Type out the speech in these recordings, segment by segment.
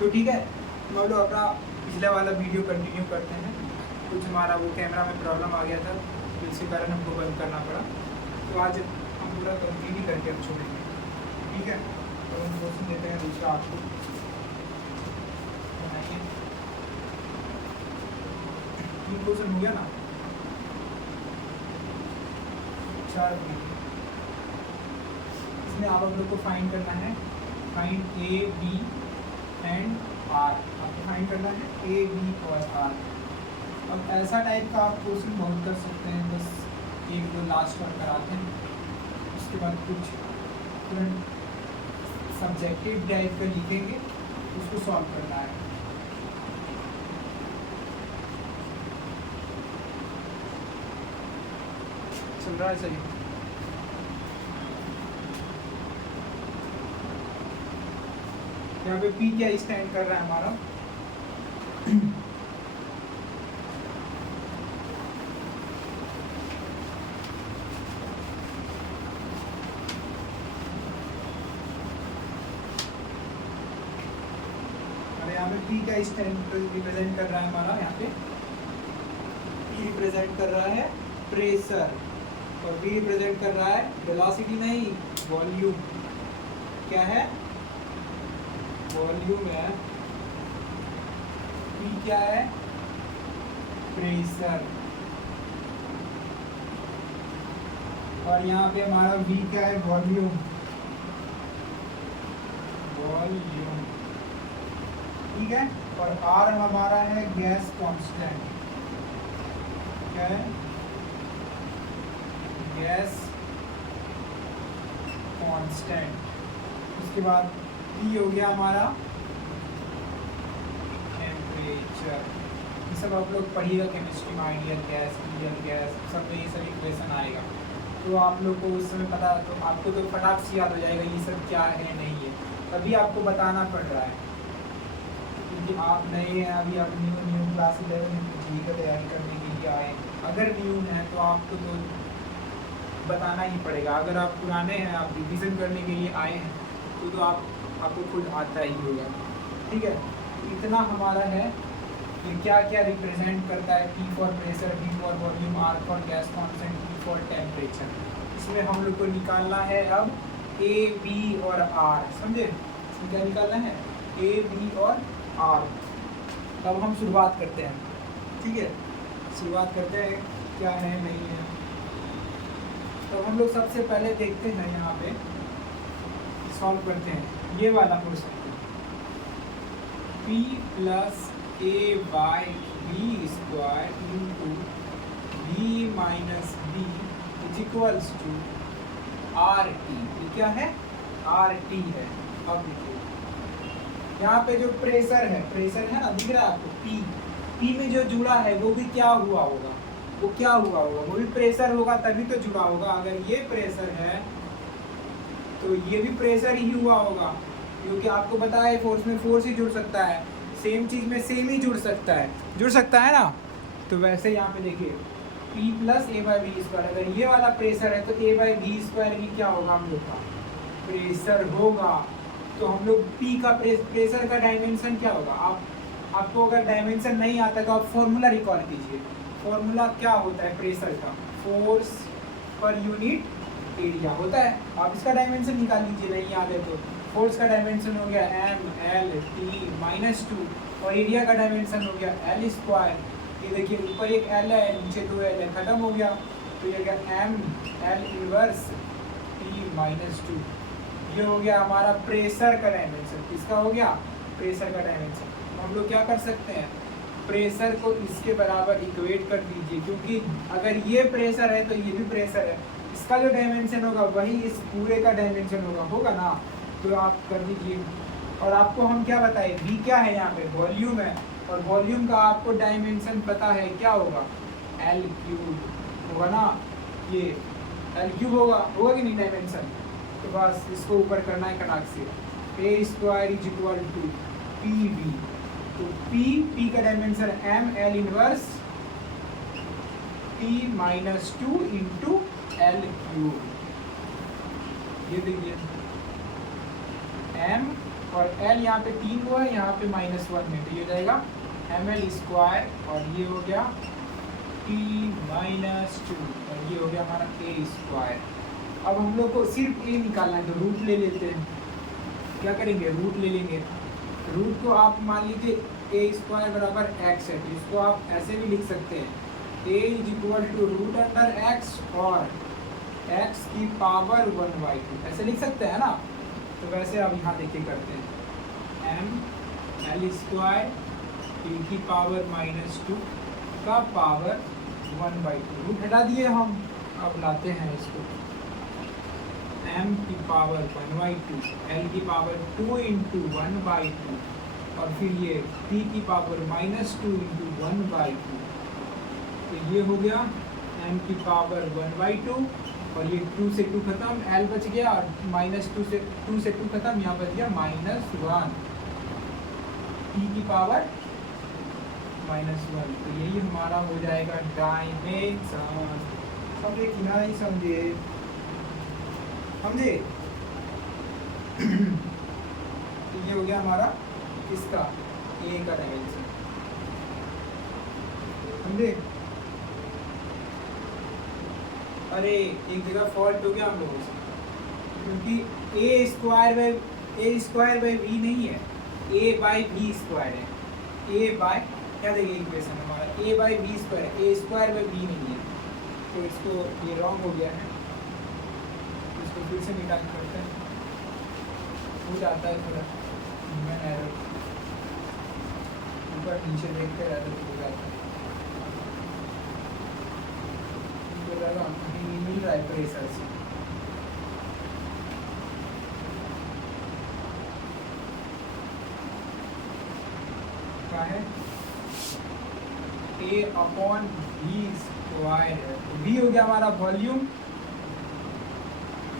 तो ठीक है, हम लोग अपना पिछला वाला वीडियो कंटिन्यू करते हैं। कुछ हमारा वो कैमरा में प्रॉब्लम आ गया था, तो इसी कारण हमको बंद करना पड़ा। तो आज हम पूरा कंटिन्यू करके हम छोड़ेंगे, ठीक है। तो हम क्वेश्चन देते हैं दूसरा आपको, बनाइए। 3 क्वेश्चन हो गया ना, 4 बनाइए। इसमें आप लोग को फाइंड करना है, find A B and R. आपको फाइंड करना है ए बी और आर। अब ऐसा टाइप का आप क्वेश्चन बहुत कर सकते हैं, बस एक दो लास्ट वन कराते हैं, उसके बाद कुछ तुरंत सब्जेक्टिव टाइप का लिखेंगे, उसको सॉल्व करना है। चल रहा है सही? यहाँ पे P क्या स्टैंड कर रहा है हमारा? अरे यहाँ पे P क्या स्टैंड रिप्रेजेंट कर रहा है हमारा? यहाँ पे P रिप्रेजेंट कर रहा है प्रेशर और V रिप्रेजेंट कर रहा है वेलोसिटी, नहीं वॉल्यूम। क्या है? वॉल्यूम है। P क्या है? प्रेशर। और यहाँ पे हमारा V क्या है? वॉल्यूम। वॉल्यूम, ठीक है। और R हमारा है गैस कांस्टेंट। क्या है? Gas constant. उसके बाद T हो गया हमारा टेम्परेचर। ये सब आप लोग पढ़िएगा केमिस्ट्री में, आइडियल गैस, रियल गैस, सब में ये सब इक्वेशन आएगा, तो आप लोग को उस समय पता, तो आपको तो फटाक से याद हो जाएगा ये सब क्या है नहीं है। अभी आपको बताना पड़ रहा है क्योंकि आप नए हैं, अभी आप न्यू क्लास 11 जी का तैयारी करने के लिए आए। अगर न्यू हैं तो आपको तो बताना ही पड़ेगा। अगर आप पुराने हैं, आप रिविज़न करने के लिए आए हैं, तो आपको खुद आता ही होगा, ठीक है। इतना हमारा है कि क्या क्या रिप्रेजेंट करता है। P for pressure, V for volume, R for gas constant, T for temperature. इसमें हम लोग को निकालना है अब A, B और R, समझे? इसमें क्या निकालना है? A, B और R। अब हम शुरुआत करते हैं, ठीक है। शुरुआत करते हैं क्या है नहीं है। तो हम लोग सबसे पहले देखते हैं, यहाँ पे सॉल्व करते हैं ये वाला question. P plus A by B square into B minus B is equals to RT। ये क्या है? RT है। अब देखिए यहाँ पे जो प्रेशर है ना, दिख रहा है आपको? P में जो जुड़ा है वो भी क्या हुआ होगा? वो क्या हुआ होगा? वो भी प्रेशर होगा, तभी तो जुड़ा होगा। अगर ये प्रेशर है तो ये भी प्रेशर ही हुआ होगा, क्योंकि आपको पता है फोर्स में फोर्स ही जुड़ सकता है, सेम चीज़ में सेम ही जुड़ सकता है ना। तो वैसे यहाँ पे देखिए P plus A by B square, अगर ये वाला प्रेशर है तो A बाई बी स्क्वायर भी क्या होगा? हम लोग का प्रेशर होगा। तो हम लोग P का प्रेशर का डायमेंशन क्या होगा? आपको अगर डायमेंशन नहीं आता तो आप फॉर्मूला रिकॉल कीजिए। फॉर्मूला क्या होता है प्रेशर का? फोर्स पर यूनिट एरिया होता है। आप इसका डायमेंशन निकाल लीजिए, नहीं याद है तो। फोर्स का डायमेंशन हो गया M/L/T -2 और एरिया का डायमेंशन हो गया L स्क्वायर। ये देखिए ऊपर एक L है, नीचे 2 L है, खत्म हो गया। तो ये गया M/L इनवर्स T -2। ये हो गया हमारा प्रेशर का डायमेंशन। किसका हो गया? प्रेशर का डायमेंशन। हम लोग क्या कर सकते हैं? प्रेशर को इसके बराबर इक्वेट कर दीजिए, क्योंकि अगर ये प्रेशर है तो ये भी प्रेशर है। इसका जो डायमेंशन होगा वही इस पूरे का डायमेंशन होगा ना। तो आप कर दीजिए। और आपको हम क्या बताए? V क्या है? यहाँ पे वॉल्यूम है, और वॉल्यूम का आपको डायमेंशन पता है क्या होगा? L³ होगा ना। ये L³ होगा कि नहीं डायमेंशन? तो बस इसको ऊपर करना है कटाक से। A square is equal to PV। तो P का dimension M/L inverse T -2 into L³। ये देखिए M और एल यहाँ पे 3 हुआ है, यहाँ पे -1 में, तो ये हो जाएगा ml² और ये हो गया t - 2 और ये हो गया हमारा a²। अब हम लोग को सिर्फ a निकालना है, तो रूट ले लेते हैं। क्या करेंगे, रूट ले लेंगे। रूट को आप मान लीजिए a² बराबर x है, तो इसको आप ऐसे भी लिख सकते हैं a = √x और x की पावर 1/2, ऐसे लिख सकते हैं ना। तो वैसे अब यहाँ देखिए करते हैं ml² t की पावर -2 का पावर 1/2, रूट हटा दिए हम। अब लाते हैं इसको m की पावर 1/2, l की पावर 2 × 1/2 और फिर ये p की पावर -2 × 1/2, तो ये हो गया m की पावर 1/2 और ये 2 से 2 खत्म, l बच गया और -2 से 2 खत्म, यहाँ बच गया -1, p की पावर -1। तो यही हमारा हो जाएगा डायमेंशन। समझे कि नहीं समझे? समझे? तो ये हो गया हमारा इसका a का डायमेंशन। समझे? अरे एक जगह फॉल्ट हो गया हम लोगों से, क्योंकि a² v नहीं है, a/v² है। a बाय क्या देंगे इक्वेशन हमारा, a/v² है, a² v नहीं है, तो इसको ये रॉन्ग हो गया है, इसको फिर से निकाल करते हैं। हो जाता है थोड़ा ह्यूमन एरर, ऊपर नीचे देखते रहते हो जाता है। कहीं मिल रहा है प्रेशर से, क्या है a/v², v हो गया हमारा वॉल्यूम,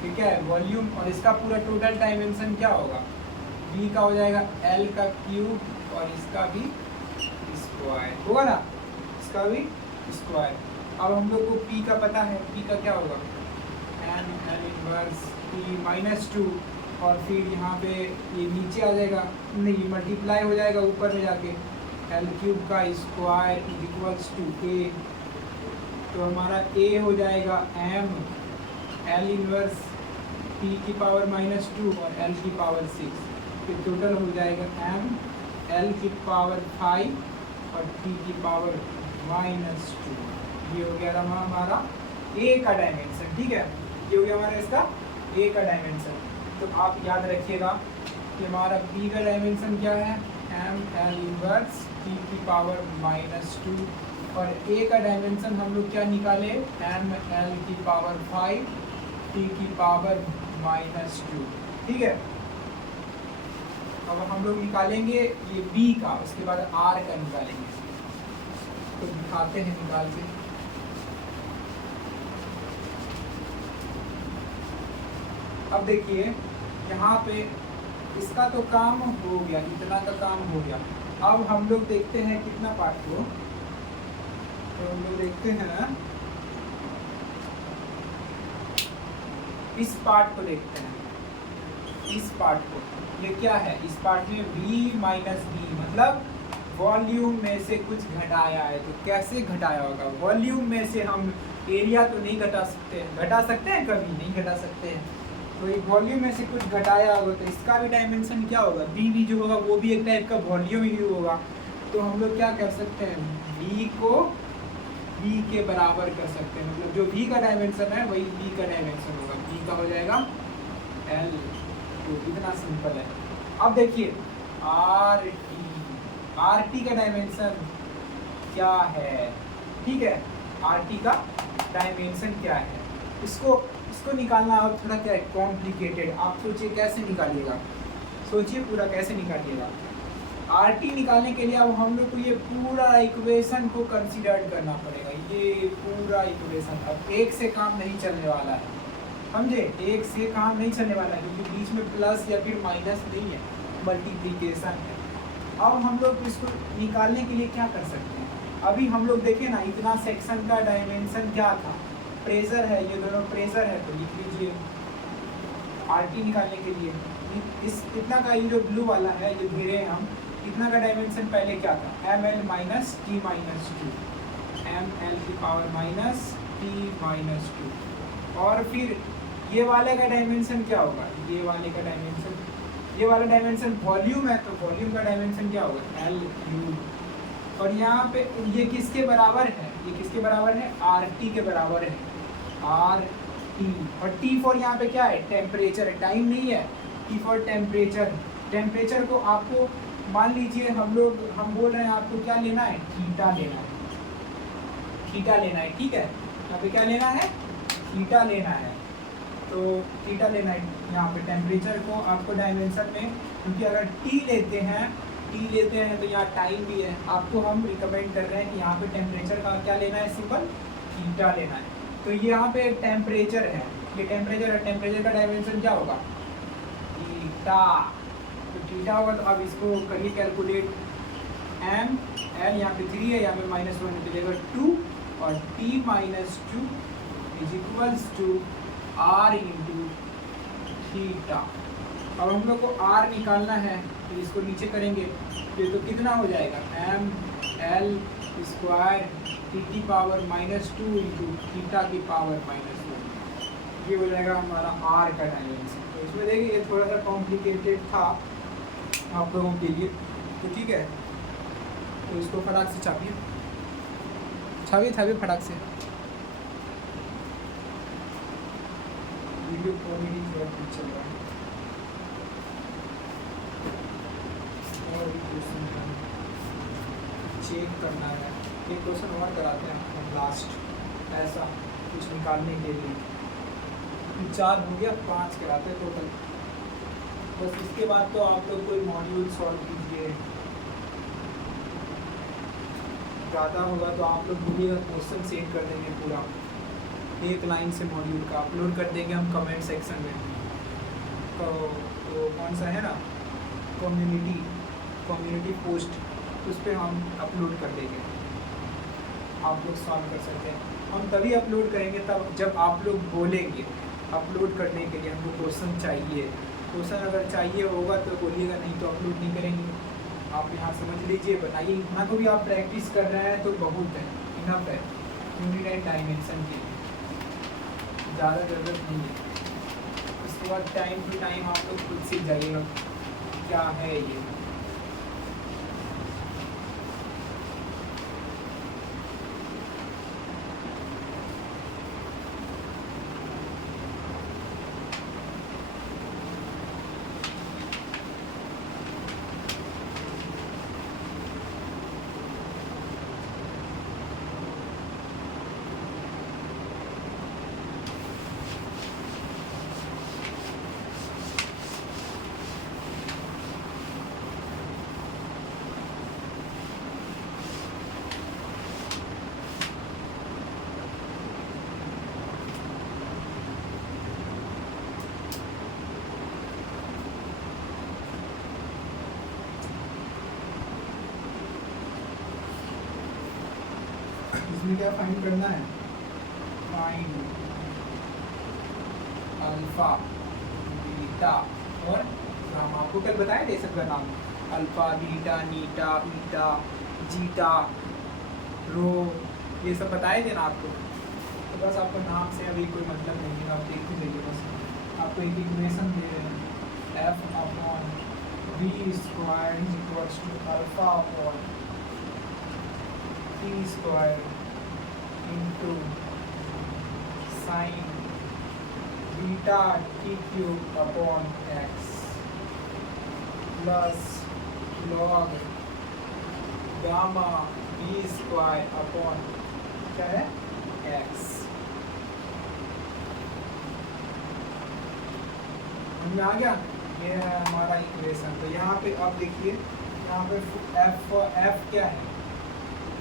ठीक है, वॉल्यूम। और इसका पूरा टोटल डायमेंशन क्या होगा, v का हो जाएगा l का क्यूब और इसका भी स्क्वायर होगा ना, इसका भी स्क्वायर। अब हम लोग को p का पता है, p का क्या होगा ml t - 2 और फिर यहाँ पे ये नीचे आ जाएगा, नहीं मल्टीप्लाई हो जाएगा ऊपर में जाके, l³ का स्क्वायर = a, तो हमारा a हो जाएगा m l - t की पावर -2 और l की पावर 6, फिर टोटल हो जाएगा m l की पावर 5 और t की पावर -2। ये हो गया हमारा a का डायमेंशन, ठीक है, ये हो गया हमारा इसका a का डायमेंशन। तो आप याद रखिएगा कि हमारा b का डायमेंशन क्या है, m l t की पावर -2 और a का डायमेंशन हम लोग क्या निकाले, m l की पावर 5 t की पावर -2, ठीक है। अब हम लोग निकालेंगे ये b का, उसके बाद r का निकालेंगे, तो दिखाते हैं निकाल के। अब देखिए यहाँ पे इसका तो काम हो गया, इतना का काम हो गया। अब हम लोग देखते हैं कितना पार्ट को, तो हम लोग देखते हैं इस पार्ट को, देखते हैं इस पार्ट को। ये क्या है, इस पार्ट में v - b मतलब वॉल्यूम में से कुछ घटाया है। तो कैसे घटाया होगा, वॉल्यूम में से हम एरिया तो नहीं घटा सकते हैं, घटा सकते हैं कभी नहीं घटा सकते हैं, तो एक वॉल्यूम में से कुछ घटाया होगा, तो इसका भी डायमेंशन क्या होगा, v जो होगा वो भी एक टाइप का वॉल्यूम ही होगा। तो हम लोग क्या कर सकते हैं, v को v के बराबर कर सकते हैं, मतलब जो v का डायमेंशन है वही v का डायमेंशन होगा, v का हो जाएगा l। तो इतना सिंपल है। अब देखिए RT का डायमेंशन क्या है, ठीक है, RT का डायमेंशन क्या है, इसको निकालना और थोड़ा क्या है कॉम्प्लिकेटेड। आप सोचिए कैसे निकालिएगा, सोचिए पूरा कैसे निकालिएगा। RT निकालने के लिए अब हम लोग को ये पूरा इक्वेशन को कंसीडर करना पड़ेगा, ये पूरा इक्वेशन। अब एक से काम नहीं चलने वाला है, समझे, एक से काम नहीं चलने वाला है, क्योंकि बीच में प्लस या फिर माइनस नहीं है, मल्टीप्लिकेशन है। अब हम लोग इसको निकालने के लिए क्या कर सकते हैं, अभी हम लोग देखें ना, इतना सेक्शन का डायमेंशन क्या था, प्रेशर है, ये दोनों प्रेशर है, तो लिख लीजिए RT निकालने के लिए। इस इतना का ये जो ब्लू वाला है ये दे रहे हैं हम, इतना का डायमेंशन पहले क्या था, M L minus T minus two, M L की power minus T minus two. और फिर ये वाले का डायमेंशन क्या होगा, ये वाले का डायमेंशन, ये वाला डायमेंशन वॉल्यूम है तो वॉल्यूम का डायमेंशन क्या होगा, एल यू। और यहाँ पे ये किसके बराबर है, ये किसके बराबर है, आर टी के बराबर है, आर टी। और टी फॉर यहाँ पे क्या है, टेम्परेचर है, टाइम नहीं है, टी फॉर टेम्परेचर। टेम्परेचर को आपको मान लीजिए हम बोल रहे हैं आपको क्या लेना है, थीटा लेना है, थीटा लेना है, ठीक है। यहाँ पे क्या लेना है, थीटा लेना है, तो थीटा लेना है। यहाँ पे टेम्परेचर को आपको डायमेंशन में, क्योंकि अगर टी लेते हैं तो यहाँ टाइम भी है, आपको हम रिकमेंड कर रहे हैं कि यहाँ पे टेम्परेचर का क्या लेना है, सिंपल थीटा लेना है। तो यहाँ पे एक टेम्परेचर है, ये टेम्परेचर है, टेम्परेचर का डायमेंशन क्या होगा, थीटा। तो थीटा होगा, तो अब इसको करिए कैलकुलेट, एम एल यहाँ पे 3 है, यहाँ पे -1 निकलेगा 2, और t minus 2 is equals to r into theta. अब हम लोग को r निकालना है, तो इसको नीचे करेंगे तो कितना हो जाएगा, M L square T power -2 into theta की पावर -1, ये हो जाएगा हमारा r का डायमेंशन। तो इसमें देखिए ये थोड़ा सा कॉम्प्लिकेटेड था आप लोगों के लिए, तो ठीक है। तो इसको फटाक से छापिए फटाक से, वीडियो क्वालिटी थोड़ा ठीक चल रहा है। और भी क्वेश्चन चेक करना है, एक क्वेश्चन और कराते हैं हम लास्ट, ऐसा कुछ निकालने के लिए। 4 हो गया, 5 कराते हैं टोटल। बस इसके बाद तो आप लोग कोई मॉड्यूल सॉल्व कीजिए, ज़्यादा होगा तो आप लोग बोलिएगा, क्वेश्चन सेंड कर देंगे पूरा एक लाइन से मॉड्यूल का, अपलोड कर देंगे हम कमेंट सेक्शन में। तो कौन सा है ना, कम्युनिटी पोस्ट, उस पर हम अपलोड कर देंगे, आप लोग सॉल्व कर सकते हैं। हम तभी अपलोड करेंगे तब जब आप लोग बोलेंगे अपलोड करने के लिए हमको क्वेश्चन चाहिए। क्वेश्चन अगर चाहिए होगा तो बोलिएगा, नहीं तो अपलोड नहीं करेंगे। आप यहाँ समझ लीजिए, बताइए, इतना को भी आप प्रैक्टिस कर रहे हैं तो बहुत है, इनफ है यूनिट एंड डायमेंशन की, ज़्यादा ज़रूरत नहीं है। उसके बाद टाइम टू टाइम आप लोग खुद सीख जाइएगा क्या है ये। इसमें क्या फाइंड करना है, फाइंड अल्फा बीटा और गामा। आपको कल बताया था सबका नाम, अल्फा बीटा नीटा ईटा जीटा रो, ये सब बताए थे ना आपको। तो बस आपको नाम से अभी कोई मतलब नहीं है, आप देखते जाइए। बस आपको एक इक्वेशन दे रहे हैं, F upon V square is equals to alpha upon T square into sine beta T cube upon X plus log gamma B square upon क्या है एक्स। समझ आ गया, ये है हमारा इक्वेशन। तो यहाँ पे आप देखिए, यहाँ पे एफ क्या है,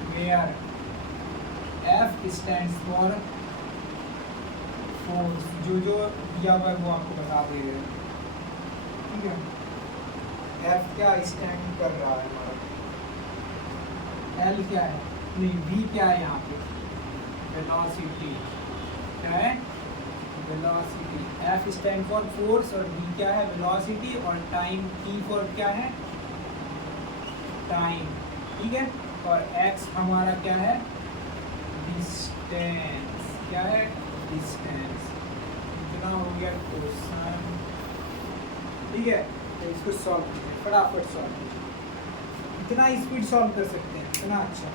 where F stands for force, जो दिया हुआ है वो आपको बता दे रहे हैं, ठीक है। एफ क्या स्टैंड कर रहा है हमारा, एल क्या है, नहीं वी क्या है, यहाँ पे वेलोसिटी क्या है, velocity, F stand for force और वी क्या है वेलोसिटी, और टाइम टी फॉर क्या है टाइम, ठीक है। और एक्स हमारा क्या है डिस्टेंस, क्या है डिस्टेंस। इतना हो गया क्वेश्चन, ठीक है। तो इसको सॉल्व कीजिए, फटाफट सॉल्व कीजिए, इतना स्पीड सॉल्व कर सकते हैं, इतना अच्छा।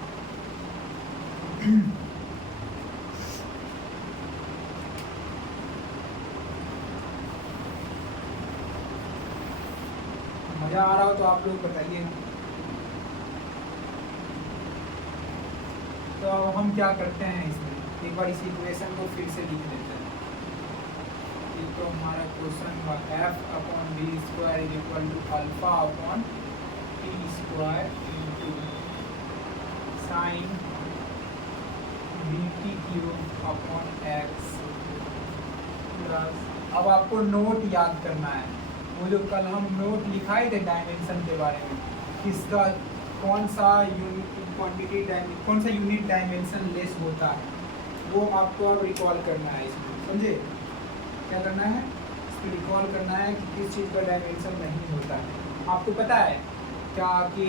मज़ा आ रहा हो तो आप लोग बताइए। तो अब हम क्या करते हैं इसमें, एक बार इस इक्वेशन को फिर से लिख लेते हैं। ये तो हमारा क्वेश्चन हुआ F upon V square is equal to alpha upon T square into sine V T cube upon X plus, अब आपको नोट याद करना है, वो जो कल हम नोट लिखाए थे डायमेंशन के बारे में, किसका कौन सा यूनिट क्वांटिटी कौन सा यूनिट डायमेंशन लेस होता है, वो आपको अब रिकॉल करना है इसमें, समझे। क्या करना है, इसको रिकॉल करना है कि किस चीज़ का डायमेंशन नहीं होता है। आपको पता है क्या कि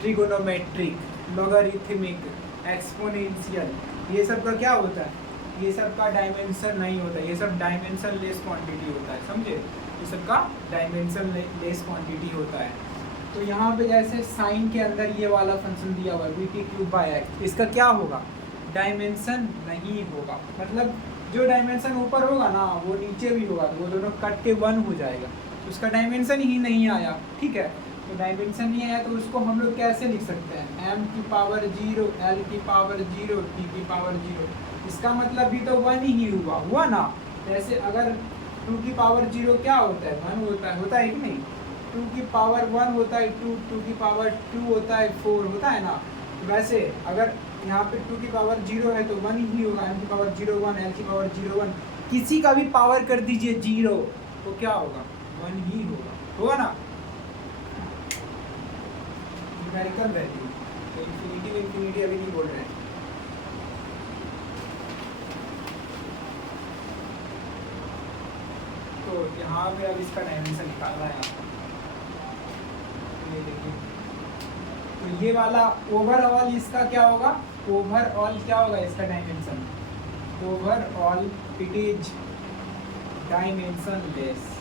ट्रिगोनोमेट्रिक, लॉगरिथमिक, एक्सपोनेंशियल, ये सब का क्या होता है, ये सब का डायमेंशन नहीं होता, ये सब डायमेंशन लेस क्वांटिटी होता है, समझे। ये सब का डायमेंशन लेस क्वांटिटी होता है। तो यहाँ पे जैसे साइन के अंदर ये वाला फंक्शन दिया हुआ है we T cube by x, इसका क्या होगा डायमेंशन नहीं होगा, मतलब जो डायमेंशन ऊपर होगा ना वो नीचे भी होगा, तो वो दोनों कट के 1 हो जाएगा, तो उसका डायमेंशन ही नहीं आया, ठीक है। तो डायमेंशन नहीं आया तो उसको हम लोग कैसे लिख सकते हैं, m की पावर 0, l की पावर 0, t की पावर 0, इसका मतलब भी तो 1 ही हुआ ना। जैसे अगर 2 की पावर 0 क्या होता है 1 होता है कि नहीं, 2 की पावर 1 होता है 2 की पावर 2 होता है 4 होता है ना। वैसे अगर यहाँ पे 2 की पावर 0 है तो 1 ही होगा, m की पावर 0 1, l की पावर 0 1, किसी का भी पावर कर दीजिए 0 तो क्या होगा 1 ही होगा ना। न्यूमेरिकल वैल्यू, तो इन्फिनिटी अभी नहीं बोल रहे हैं। तो यहाँ पे अब इसका डायमेंशन निकालना है आपको, ये देखिए। तो ये वाला ओवरऑल इसका क्या होगा, ओवरऑल क्या होगा इसका dimension, overall it is dimension less.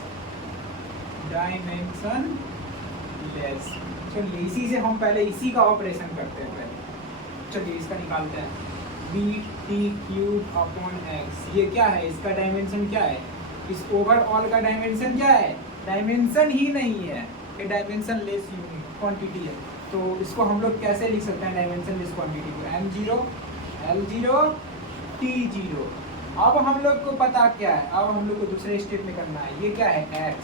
चलिए इसी से हम पहले इसी का ऑपरेशन करते हैं पहले। चलिए इसका निकालते हैं, we T cube upon X, ये क्या है इसका डायमेंशन क्या है, इस ओवरऑल का डायमेंशन क्या है, डायमेंशन ही नहीं है, ये डायमेंशन लेस यूनिट क्वांटिटी है। तो इसको हम लोग कैसे लिख सकते हैं डायमेंशन लेस क्वांटिटी को, m0 l0 t0। अब हम लोग को पता क्या है, अब हम लोग को दूसरे स्टेप में करना है, ये क्या है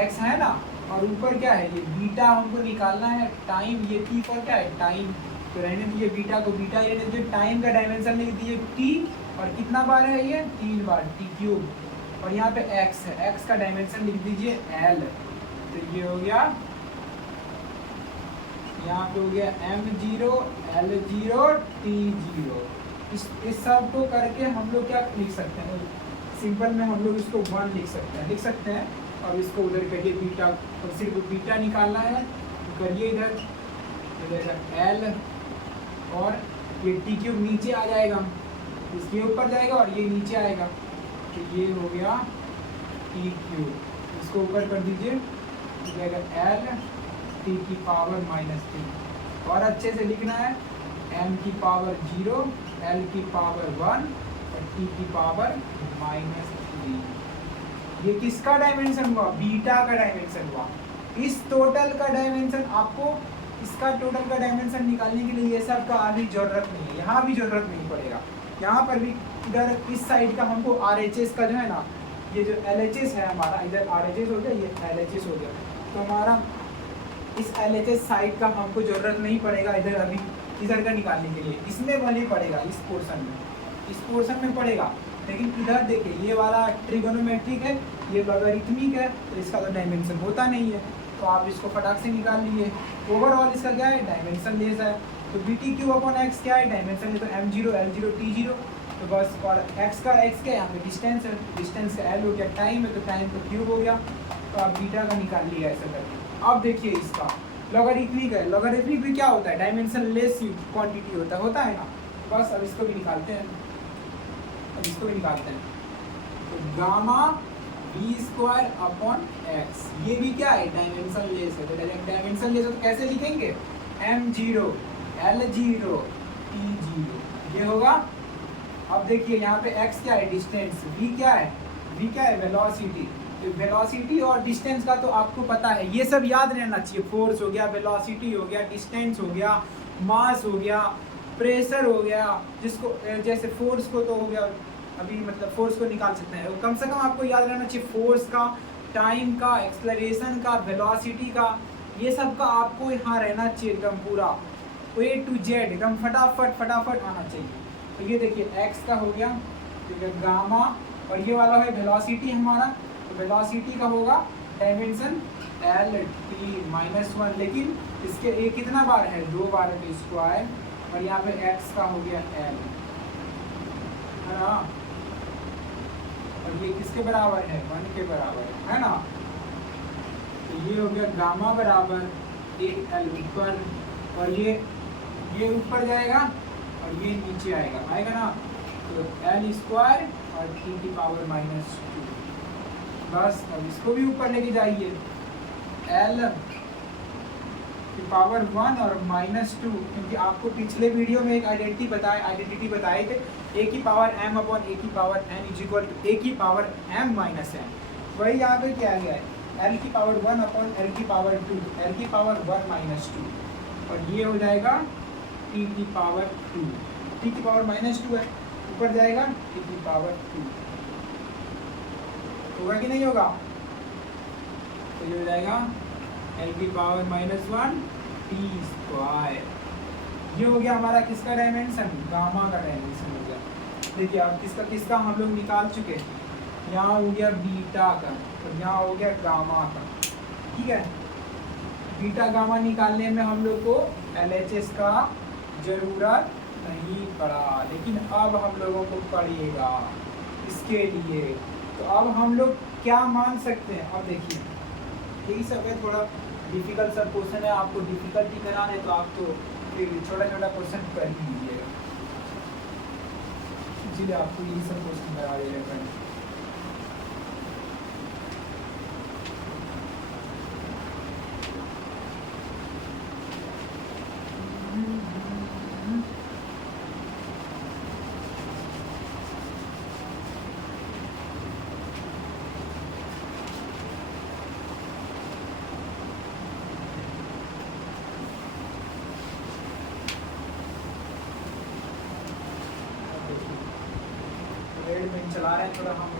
x है ना, और ऊपर क्या है ये बीटा हमको निकालना है, टाइम, ये t पर क्या है टाइम, तो रहने दीजिए बीटा को बीटा, ये जो टाइम का डायमेंशन लिख दीजिए t, और कितना बार है ये 3 बार t क्यूब, और यहाँ पे x है, x का डायमेंशन लिख दीजिए l, तो ये हो गया, यहाँ पे हो गया m0 l0 t0। इस सब को करके हम लोग क्या लिख सकते हैं, सिंपल में हम लोग इसको 1 लिख सकते हैं, और इसको उधर करिए बीटा, और सिर्फ बीटा निकालना है तो करिए इधर l, और ये टी क्यूब नीचे आ जाएगा, इसके ऊपर जाएगा और ये नीचे आएगा, तो ये हो गया टी क्यूब, इसको ऊपर कर दीजिए, हो जाएगा l टी की पावर -3, और अच्छे से लिखना है m की पावर 0, l की पावर 1 और t की पावर -3। ये किसका डायमेंशन हुआ, बीटा का डायमेंशन हुआ। इस टोटल का डायमेंशन, आपको इसका टोटल का डायमेंशन निकालने के लिए ये सब का अभी जरूरत नहीं है, यहाँ भी जरूरत नहीं पड़ेगा, यहाँ पर भी इधर इस साइड का हमको RHS का जो है ना, ये जो LHS है हमारा, इधर RHS हो गया, ये LHS हो गया, तो हमारा इस LHS साइड का हमको जरूरत नहीं पड़ेगा इधर अभी, इधर का निकालने के लिए, इसमें भले पड़ेगा, इस पोर्शन में पड़ेगा, लेकिन इधर देखिए ये वाला ट्रिगोनोमेट्रिक है, ये लॉगरिथमिक है, तो इसका तो डायमेंशन होता नहीं है, तो आप इसको फटाक से निकाल लीजिए। ओवरऑल इसका क्या है डायमेंशन लेस है, तो B T cube upon X क्या है डायमेंशन है, तो m0 l0 t0, तो बस, और एक्स का यहाँ पे डिस्टेंस है, डिस्टेंस का एल हो गया, टाइम है तो टाइम का क्यूब हो गया, तो आप बीटा का निकाल लिया ऐसा करके। अब देखिए इसका लॉगरिथमिक है, लॉगरिथमिक भी क्या होता है, डायमेंशन लेस क्वांटिटी होता है ना। बस अब इसको भी निकालते हैं, अब इसको भी निकालते हैं। तो gamma B square upon X, ये भी क्या है, डायमेंशन लेस है। तो डायमेंशन लेस है तो कैसे लिखेंगे, m0 l0 t0, ये होगा। अब देखिए यहाँ पे x क्या है, डिस्टेंस, v क्या है, वेलोसिटी। तो वेलोसिटी और डिस्टेंस का तो आपको पता है, ये सब याद रहना चाहिए। फोर्स हो गया, वेलोसिटी हो गया, डिस्टेंस हो गया, मास हो गया, प्रेशर हो गया, जिसको जैसे फोर्स को तो हो गया अभी, मतलब फोर्स को निकाल सकते हैं, कम से कम आपको याद रहना चाहिए फोर्स का, टाइम का, एक्सेलरेशन का, वेलोसिटी का, ये सब का आपको यहाँ रहना चाहिए एकदम पूरा A to Z एकदम फटाफट आना चाहिए। तो ये देखिए x का हो गया, ठीक है, गामा, और ये वाला है वेलोसिटी हमारा, तो वेलोसिटी का होगा डायमेंशन L(t-1), लेकिन इसके a कितना बार है, 2 बार है, स्क्वायर, और यहाँ पे x का हो गया L, है ना, और ये किसके बराबर है, 1 के बराबर है ना। तो ये हो गया गामा बराबर 1L ऊपर, और ये ऊपर जाएगा और ये नीचे आएगा ना, तो L स्क्वायर और t⁻²। बस अब इसको भी ऊपर लेके जाइए, L की पावर 1 और -2, क्योंकि आपको पिछले वीडियो में एक आइडेंटिटी बताए थे, a की पावर m अपॉन a की power n is equal to a की पावर m माइनस n, वही यहाँ पे क्या गया है, l की पावर 1 अपॉन l की पावर 2, l की पावर 1 माइनस 2, और ये हो जाएगा t की पावर 2, t की पावर -2 है, ऊपर जाएगा t की पावर 2, होगा कि नहीं होगा, तो ये हो जाएगा l की पावर -1 t स्क्वायर। ये हो गया हमारा किसका डायमेंशन, गामा का डायमेंशन हो गया। देखिए अब किसका हम लोग निकाल चुके, यहाँ हो गया बीटा का, और यहाँ हो गया गामा का, ठीक है। बीटा गामा निकालने में हम लोग को LHS का ज़रूरत नहीं पड़ा, लेकिन अब हम लोगों को पड़ेगा इसके लिए। तो अब हम लोग क्या मान सकते हैं, अब देखिए यही सब है, थोड़ा डिफिकल्ट सब क्वेश्चन है, आपको डिफिकल्टी कराना है तो आप तो छोटा क्वेश्चन कर ही लीजिएगा, इसीलिए आपको यही सब क्वेश्चन करा देगा। चला रहे हैं थोड़ा हम,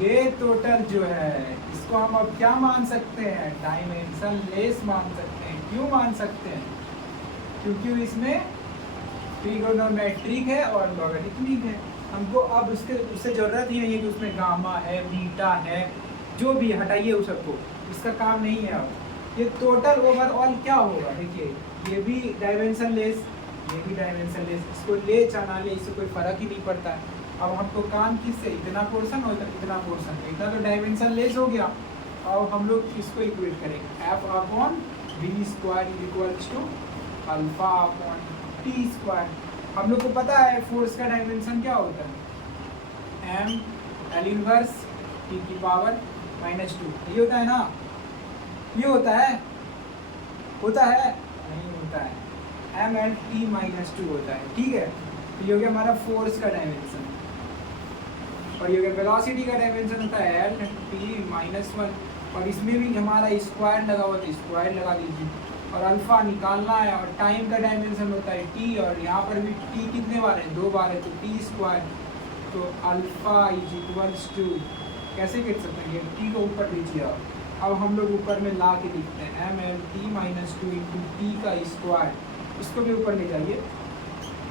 ये टोटल जो है इसको हम अब क्या मान सकते हैं, डायमेंशन लेस मान सकते हैं। क्यों मान सकते हैं, क्योंकि इसमें ट्रिगोनोमेट्रिक है और लॉगरिथमिक है। हमको अब उससे ज़रूरत ही नहीं है कि उसमें गामा है, बीटा है, जो भी हटाइए उस सबको, इसका काम नहीं है। अब ये टोटल ओवरऑल क्या होगा, देखिए ये भी डायमेंशन लेस, ये भी डायमेंशन लेस, इसको ले चना ले, इससे कोई फ़र्क ही नहीं पड़ता है। अब हमको काम किससे, इतना पोर्शन और इतना पोर्शन, इतना तो डायमेंशन लेस हो गया। अब हम लोग इसको इक्वेट करेंगे, f upon b square is equals to alpha upon t square. हम लोग को पता है फोर्स का डायमेंशन क्या होता है, m L इनवर्स t की पावर -2, ये होता है ना, ये होता है नहीं होता है, m L t -2 होता है, ठीक है। तो ये हो गया हमारा फोर्स का डायमेंशन, और ये वेलोसिटी का डायमेंशन होता है L(t-1), और इसमें भी हमारा स्क्वायर लगा हुआ तो स्क्वायर लगा दीजिए, और अल्फा निकालना है, और टाइम का डायमेंशन होता है t, और यहाँ पर भी t कितने बार है, 2 बार है, तो t स्क्वायर, तो अल्फा इज इक्वल्स टू, कैसे लिख सकते हैं, t को ऊपर लीजिए। अब हम लोग ऊपर में ला के लिखते हैं mLt-2 इंटू t का स्क्वायर, इसको भी ऊपर ले जाइए,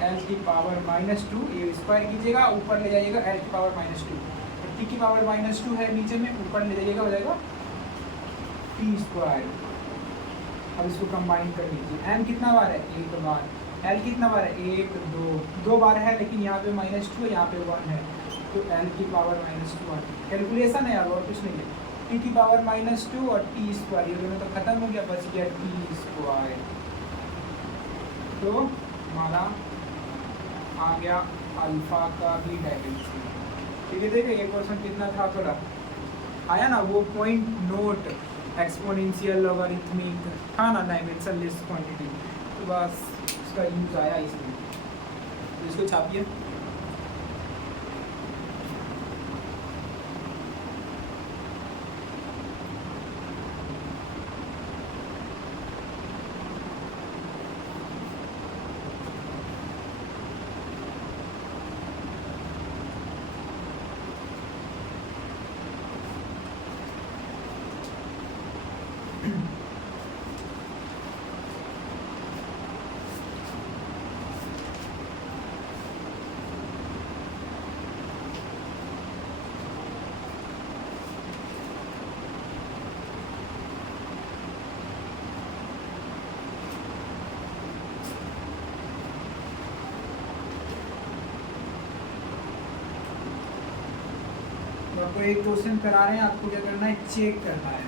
L की पावर -2, ये स्क्वायर कीजिएगा, ऊपर ले जाइएगा L की पावर -2, और t की पावर -2 है नीचे में, ऊपर ले जाइएगा, हो जाएगा t स्क्वायर। अब इसको कंबाइन कर लीजिए, m कितना बार है, 1 बार, एल कितना बार है, एक दो बार है, लेकिन यहाँ पे -2 है, यहाँ पे 1 है, तो एल की पावर -2 आती है। कैलकुलेशन है यार, और कुछ नहीं है। टी की पावर -2 और टी स्क्वायर, ये दोनों तो खत्म हो गया, बच गया टी स्क्वायर। तो हमारा आ गया अल्फा का भी डायमेंशन। ठीक है, देखिए ये क्वेश्चन कितना था, थोड़ा आया ना, वो पॉइंट नोट एक्सपोनेंशियल लॉगरिथमिक था ना, डायमेंशन लेस क्वांटिटी, तो बस उसका यूज आया इसमें, तो इसको छापिए। आपको एक क्वेश्चन करा रहे हैं, आपको क्या करना है, चेक करना है।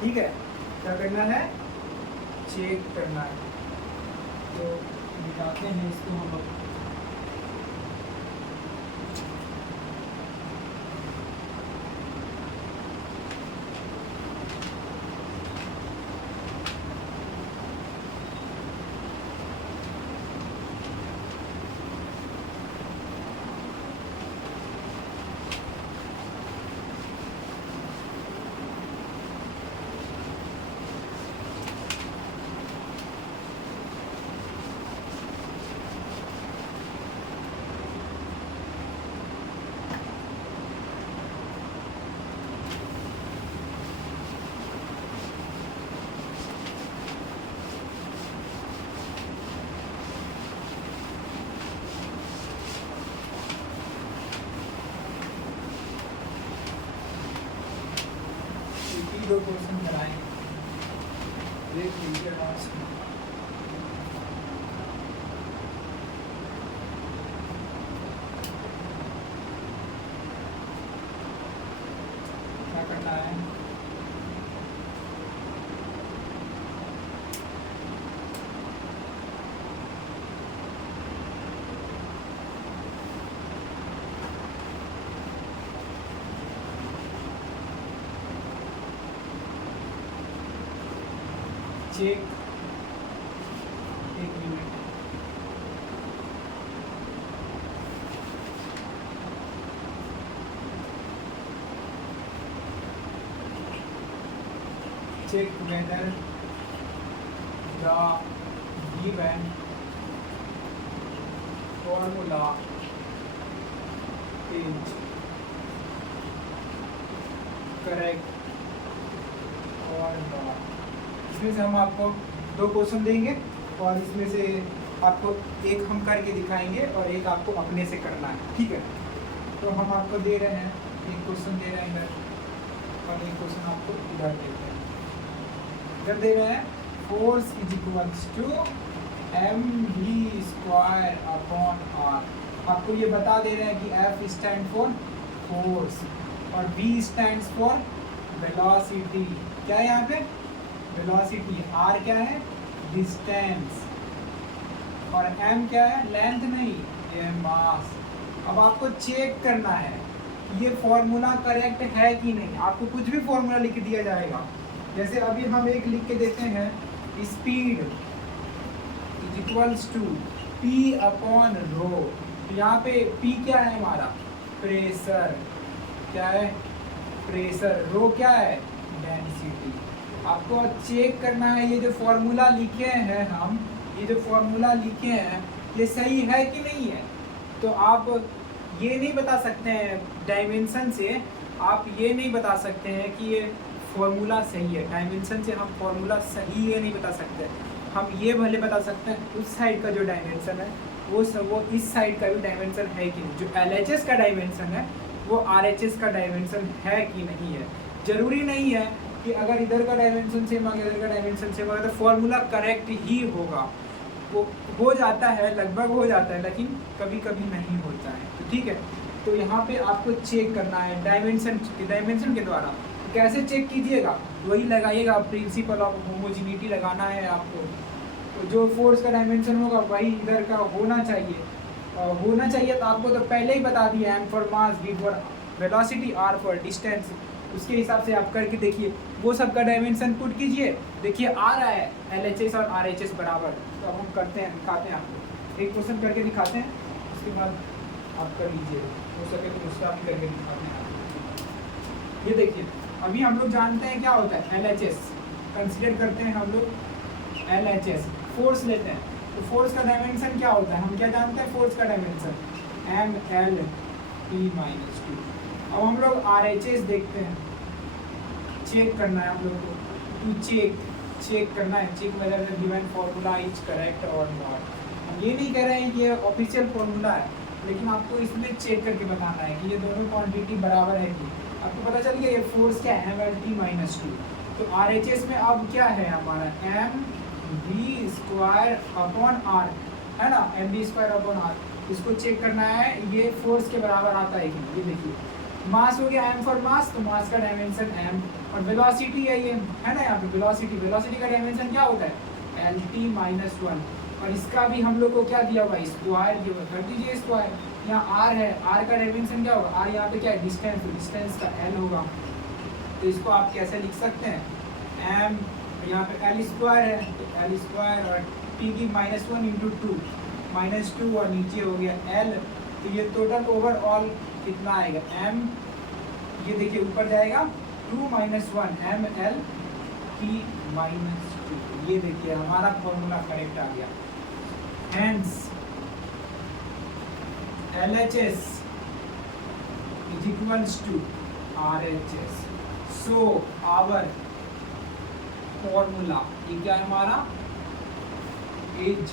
ठीक है, क्या करना है, चेक करना है। तो दिखाते हैं इसको हम लोग। दो क्वेश्चन कराएंगे, देख लीजिए आज क्या करना है। चेक, एक minute, check whether the given formula is correct or not। इसमें से हम आपको दो क्वेश्चन देंगे और इसमें से आपको एक हम करके दिखाएंगे और एक आपको अपने से करना है। ठीक है, तो हम आपको दे रहे हैं, एक क्वेश्चन दे रहे हैं इधर और एक क्वेश्चन आपको इधर देते हैं। इधर दे रहे हैं force is equals to mv² upon r। आपको ये बता दे रहे हैं कि F स्टैंड फॉर फोर्स और V स्टैंड्स फॉर वेलोसिटी। क्या है यहाँ पे, वेलोसिटी। R क्या है, डिस्टेंस, और M क्या है, लेंथ नहीं, ये मास। अब आपको चेक करना है ये फॉर्मूला करेक्ट है कि नहीं। आपको कुछ भी फॉर्मूला लिख दिया जाएगा, जैसे अभी हम एक लिख के देते हैं, speed is equals to P upon rho. यहाँ पे P क्या है हमारा, प्रेशर। क्या है, प्रेशर। रो क्या है, डेंसिटी। आपको चेक करना है ये जो फॉर्मूला लिखे हैं हम, ये जो फॉर्मूला लिखे हैं ये सही है कि नहीं है। तो आप ये नहीं बता सकते हैं डायमेंशन से, आप ये नहीं बता सकते हैं कि ये फॉर्मूला सही है। डायमेंशन से हम फॉर्मूला सही ये नहीं बता सकते। हम ये भले बता सकते हैं उस साइड का जो डायमेंशन है वो इस साइड का भी डायमेंशन है कि नहीं। जो LHS का डायमेंशन है वो RHS का डायमेंशन है कि नहीं है। ज़रूरी नहीं है कि अगर इधर का डायमेंशन सेम आ गया, इधर का डायमेंशन सेम आ गया तो फॉर्मूला करेक्ट ही होगा। वो हो जाता है, लगभग हो जाता है, लेकिन कभी कभी नहीं होता है। तो ठीक है, तो यहाँ पे आपको चेक करना है डायमेंशन के द्वारा। कैसे चेक कीजिएगा, वही लगाइएगा, प्रिंसिपल ऑफ होमोजिनिटी लगाना है आपको। तो जो फोर्स का डायमेंशन होगा वही इधर का होना चाहिए। तो आपको तो पहले ही बता दिया, M for mass, V for velocity, R for distance. उसके हिसाब से आप करके देखिए, वो सब का डायमेंशन पुट कीजिए। देखिए आ रहा है LHS और RHS बराबर। तो अब हम करते हैं, दिखाते हैं आपको, एक क्वेश्चन करके दिखाते हैं, उसके बाद आप कर लीजिए, हो सके तो दूसरा भी करके दिखाते हैं आपको। ये देखिए, अभी हम लोग जानते हैं क्या होता है LHS, कंसिडर करते हैं हम लोग LHS, फोर्स लेते हैं। तो फोर्स का डायमेंशन क्या होता है, हम क्या जानते हैं फोर्स का डायमेंशन, MLT-2। अब हम लोग RHS देखते हैं, चेक करना है हम लोग को, टू चेक करना है, check whether the given formula is correct और नॉट। हम ये नहीं कह रहे हैं ये ऑफिशियल फार्मूला है, लेकिन आपको इसमें चेक करके बताना है कि ये दोनों क्वांटिटी बराबर है कि। आपको पता चल गया ये फोर्स क्या है, MLT-2। तो RHS में अब क्या है हमारा, mv²/r है ना, mv²/r। इसको चेक करना है ये फोर्स के बराबर आता है कि। ये देखिए, मास हो गया m फॉर मास, तो मास का डायमेंशन m, और वेलोसिटी है ये, है ना, यहाँ पे वेलोसिटी का डायमेंशन क्या होता है LT-1। और इसका भी हम लोग को क्या दिया हुआ है, स्क्वायर दिया हुआ, कर दीजिए स्क्वायर। यहाँ r है, r का डायमेंशन क्या होगा, r यहाँ पे क्या है, डिस्टेंस, तो डिस्टेंस का l होगा। तो इसको आप कैसे लिख सकते हैं, m यहाँ पे L² है, तो L² और t की -1 × 2, -2 और नीचे हो गया l। तो ये टोटल ओवरऑल कितना आएगा, m, ये देखिए ऊपर जाएगा 2 - 1 MLT-2। ये देखिए हमारा फॉर्मूला करेक्ट आ गया। Hence LHS is equals to RHS। So our formula, ये क्या है हमारा, इज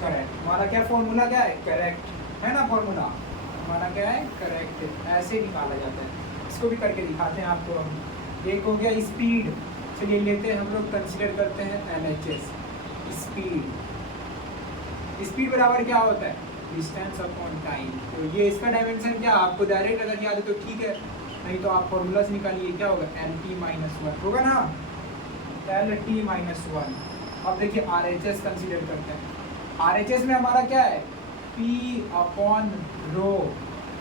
करेक्ट। हमारा क्या फॉर्मूला क्या है, करेक्ट है ना, फॉर्मूला हमारा क्या है, करेक्ट है। ऐसे निकाला जाता है। इसको भी करके दिखाते हैं आपको हम। एक हो गया स्पीड, चलिए लेते हैं हम लोग, कंसीडर करते हैं LHS। स्पीड बराबर क्या होता है, डिस्टेंस अपॉन टाइम। तो ये इसका डायमेंशन क्या, आपको डायरेक्ट अगर याद है तो ठीक है, नहीं तो आप फॉर्मूला से निकालिए, क्या होगा LT-1 होगा ना, LT-1। अब देखिए RHS कंसीडर करते हैं। RHS में हमारा क्या है, P/ρ।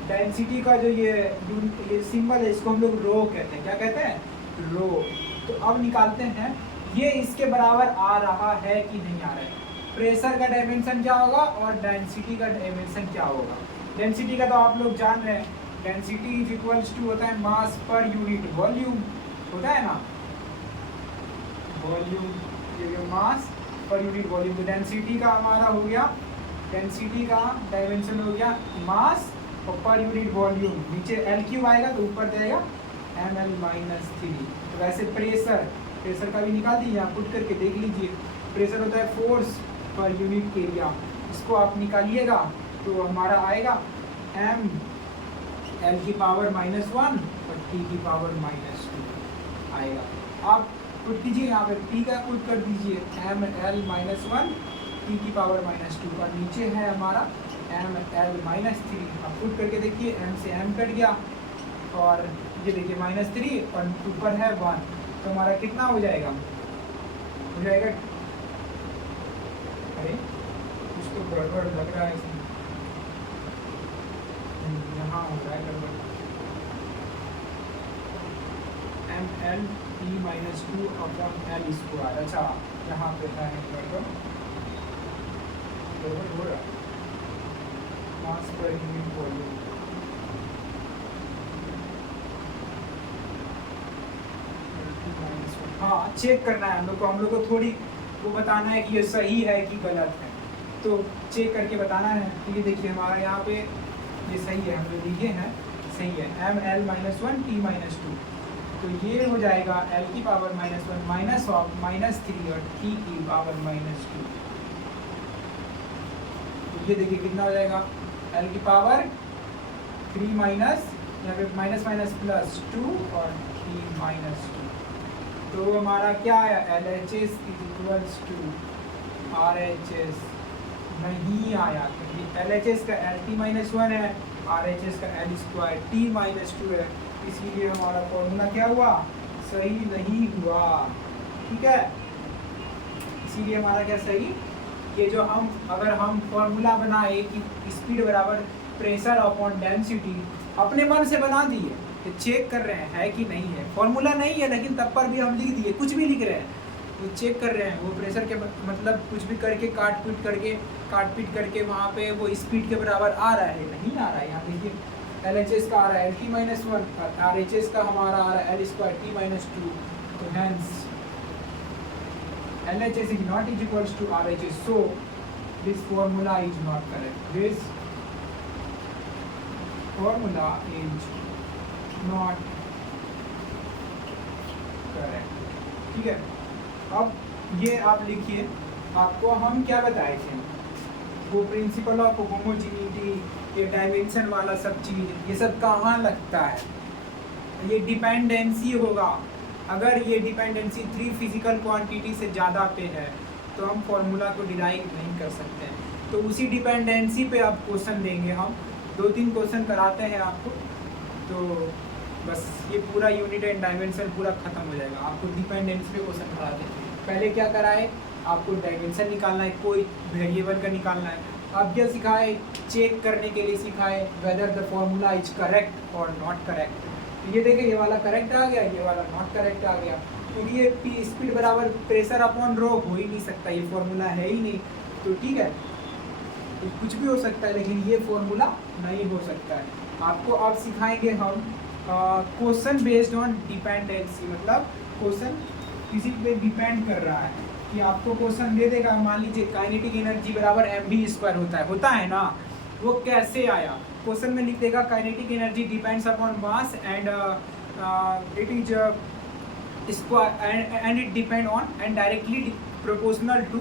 डेंसिटी का जो ये सिंबल है, इसको हम लोग रो कहते हैं, क्या कहते हैं, रो। तो अब निकालते हैं ये इसके बराबर आ रहा है कि नहीं आ रहा है। प्रेशर का डायमेंशन क्या होगा और डेंसिटी का डायमेंशन क्या होगा। डेंसिटी का तो आप लोग जान रहे हैं, डेंसिटी इज इक्वल्स टू होता है मास पर यूनिट वॉल्यूम, होता है ना, वॉल्यूम, ये मास पर यूनिट वॉल्यूम। तो डेंसिटी का हमारा हो गया, डेंसिटी का डायमेंशन हो गया मास और पर यूनिट वॉल्यूम। नीचे L³ आएगा तो ऊपर जाएगा ML-3। तो वैसे प्रेशर का भी निकाल दीजिए, यहाँ पुट करके देख लीजिए। प्रेशर होता है फोर्स पर यूनिट एरिया, इसको आप निकालिएगा तो हमारा आएगा m L⁻⁻1 और T⁻² आएगा। आप पुट कीजिए, यहाँ पे P का पुट कर दीजिए, ML-1 T⁻², और नीचे है हमारा ML-3। अब पुट करके देखिए, m से m कट गया और ये देखिए -3 और ऊपर है 1। तो हमारा कितना हो जाएगा, अरे कुछ तो गड़बड़ लग रहा है इसमें, यहाँ हो रहा है गड़बड़। MLT-2/L², अच्छा यहाँ पे है गड़बड़ हो रहा है, मास पर यूनिट वॉल्यूम। हाँ, चेक करना है हम लोग को थोड़ी वो बताना है कि ये सही है कि गलत है, तो चेक करके बताना है। तो ये देखिए हमारा यहाँ पे ये सही है, हम लोग लिखे हैं सही है, ML-1 T-2। तो ये हो जाएगा L⁻⁻1 माइनस ऑफ -3 और T⁻²। तो ये देखिए कितना हो जाएगा, L⁻3 - यहाँ पे -- -+2 और T-2। तो तो हमारा क्या आया, LHS is equals to RHS नहीं आया, क्योंकि LHS का LT-1 है, RHS का L² T-2 है, इसीलिए हमारा फॉर्मूला क्या हुआ, सही नहीं हुआ। ठीक है, इसीलिए हमारा क्या सही, ये जो हम अगर हम फॉर्मूला बनाए कि स्पीड बराबर प्रेशर अपॉन डेंसिटी, अपने मन से बना दिए, ये चेक कर रहे हैं है कि नहीं है, फॉर्मूला नहीं है लेकिन तब पर भी हम लिख दिए, कुछ भी लिख रहे हैं, वो चेक कर रहे हैं, वो प्रेशर के मतलब कुछ भी करके काट पीट करके वहाँ पे वो स्पीड के बराबर आ रहा है, नहीं आ रहा है। यहाँ देखिए LHS का आ रहा है LT-1, RHS का हमारा आ रहा है L² T-2, तो hence LHS is not is equals to RHS, so this formula is not correct. This formula is not correct. ठीक है, अब ये आप लिखिए, आपको हम क्या बताए थे, वो प्रिंसिपल ऑफ होमोजेनिटी, ये डायमेंशन वाला सब चीज़, ये सब कहाँ लगता है, ये डिपेंडेंसी होगा। अगर ये डिपेंडेंसी 3 फिजिकल क्वांटिटी से ज़्यादा पे है तो हम फॉर्मूला को डिराइव नहीं कर सकते हैं। तो उसी डिपेंडेंसी पे आप क्वेश्चन देंगे, हम 2-3 क्वेश्चन कराते हैं आपको, तो बस ये पूरा यूनिट एंड डायमेंशन पूरा खत्म हो जाएगा। आपको डिपेंडेंसी पे क्वेश्चन कराते हैं, पहले क्या कराए, आपको डायमेंशन निकालना है, कोई वेरिएबल का निकालना है। अब क्या सिखाए, चेक करने के लिए सिखाए whether the formula is correct और नॉट करेक्ट। ये देखिए, ये वाला करेक्ट आ गया, ये वाला नॉट करेक्ट आ गया, क्योंकि ये पी स्पीड बराबर प्रेशर अपॉन रो हो ही नहीं सकता, ये फॉर्मूला है ही नहीं। तो ठीक है, तो कुछ भी हो सकता है लेकिन ये फॉर्मूला नहीं हो सकता है। आपको अब सिखाएंगे हम क्वेश्चन बेस्ड ऑन डिपेंडेंसी, मतलब क्वेश्चन किसी पे डिपेंड कर रहा है, कि आपको क्वेश्चन दे देगा, मान लीजिए काइनेटिक एनर्जी बराबर mv² होता है ना, वो कैसे आया, क्वेश्चन में लिख देगा kinetic energy depends upon mass and it is square and it depend on and directly proportional to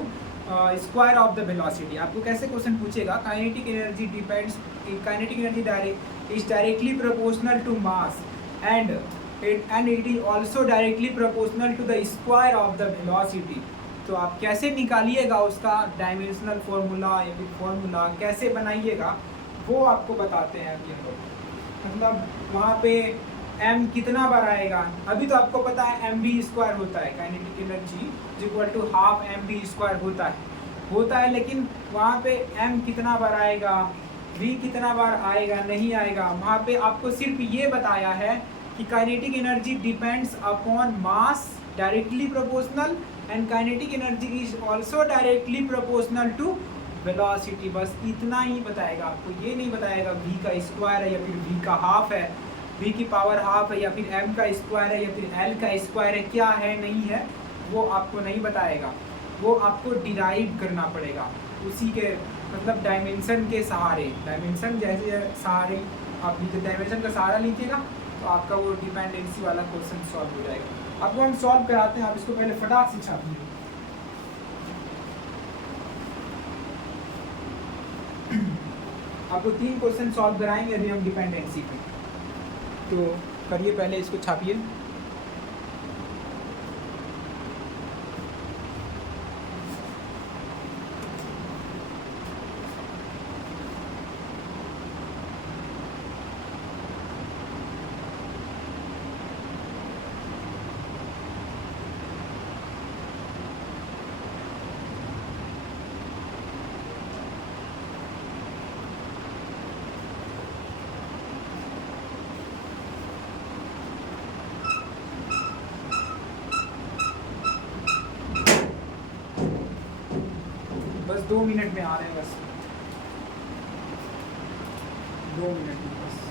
square of the velocity. आपको कैसे क्वेश्चन पूछेगा, kinetic energy depends, kinetic energy is directly proportional to mass and it is also directly proportional to the square of the velocity. तो आप कैसे निकालिएगा उसका dimensional formula या फिर formula कैसे बनाइएगा, वो आपको बताते हैं अभी हम लोग। मतलब वहाँ पे m कितना बार आएगा, अभी तो आपको पता है mv² होता है, kinetic energy equal to half mv² होता है, लेकिन वहाँ पे m कितना बार आएगा, v कितना बार आएगा, नहीं आएगा। वहाँ पे आपको सिर्फ ये बताया है कि kinetic energy depends upon mass directly proportional and kinetic energy is also directly proportional to velocity, बस इतना ही बताएगा। आपको ये नहीं बताएगा v का स्क्वायर है या फिर v का हाफ है, v की पावर हाफ है या फिर m का स्क्वायर है या फिर l का स्क्वायर है, क्या है नहीं है वो आपको नहीं बताएगा, वो आपको डिराइव करना पड़ेगा उसी के मतलब डायमेंशन के सहारे। डायमेंशन जैसे सहारे आप डायमेंशन का सहारा लीजिएगा तो आपका वो डिपेंडेंसी वाला क्वेश्चन सॉल्व हो जाएगा। आपको हम सॉल्व कराते हैं, आप इसको पहले फटाक से छापिए। आपको 3 क्वेश्चन सॉल्व कराएंगे अभी हम डिपेंडेंसी पे, तो करिए, पहले इसको छापिए। बस 2 मिनट में आ रहे हैं, बस 2 मिनट में बस।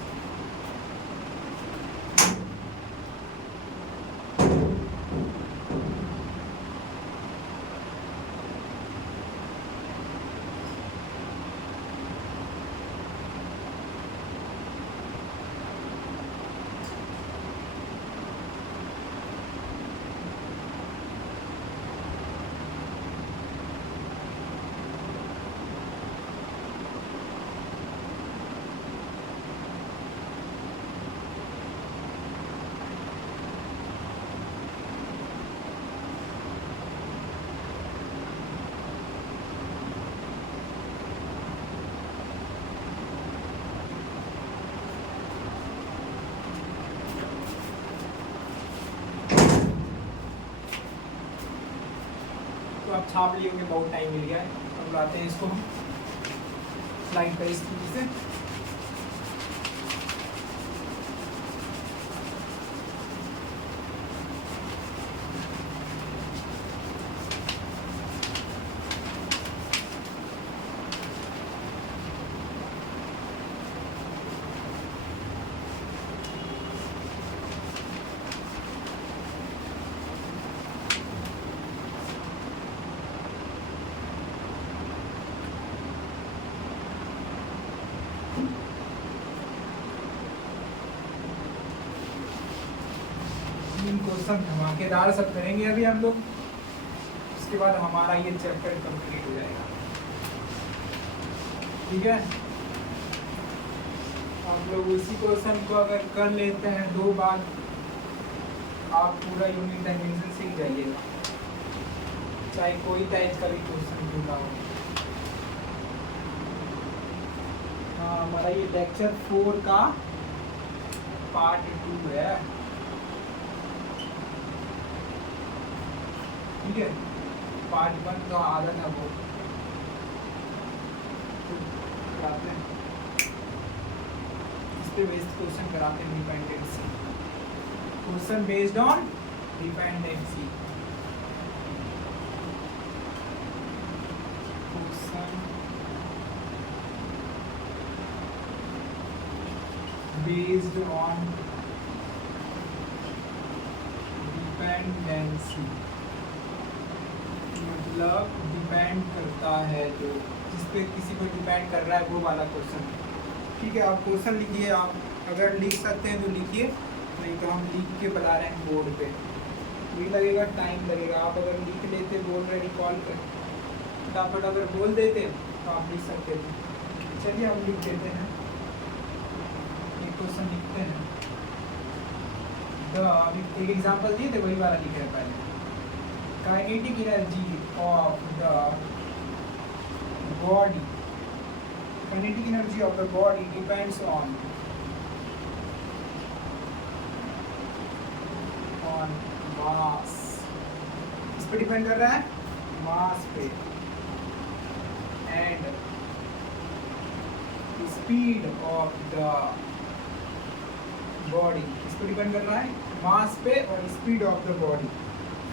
आप छाप लिए होंगे, बहुत टाइम मिल गया है। अब लाते हैं इसको स्लाइड पर इस तरीके से। क्वेश्चन धमाकेदार सब करेंगे अभी हम लोग, उसके बाद हमारा ये चैप्टर कंप्लीट हो जाएगा। ठीक है, आप लोग उसी क्वेश्चन को अगर कर लेते हैं 2 बार, आप पूरा यूनिट डायमेंशन सीख जाइएगा, चाहे कोई टाइप का भी क्वेश्चन क्यों ना हो। हाँ, हमारा ये लेक्चर 4 का पार्ट 2 है। ठीक है, पार्ट 1 का आधा था वो कराते हैं, इस पे बेस्ड क्वेश्चन कराते हैं। Dependency question based on dependency, question based on dependency, मतलब डिपेंड करता है, जो जिस पे किसी को डिपेंड कर रहा है वो वाला क्वेश्चन। ठीक है, आप क्वेश्चन लिखिए, आप अगर लिख सकते हैं तो लिखिए, नहीं तो हम लिख के बता रहे हैं बोर्ड पे, भी लगेगा, टाइम लगेगा। आप अगर लिख लेते, बोल रहे रिकॉल कर फटाफट अगर बोल देते तो आप लिख सकते थे। चलिए हम लिख देते हैं, एक क्वेश्चन लिखते हैं। तो एक एग्जाम्पल दिए थे, वही वाला लिख रहे हैं पहले। Kinetic energy of the body, kinetic energy of the body depends on mass, इस पे डिपेंड कर रहा है, मास पे, and speed of the body, इस पे डिपेंड कर रहा है, मास पे और speed of the body.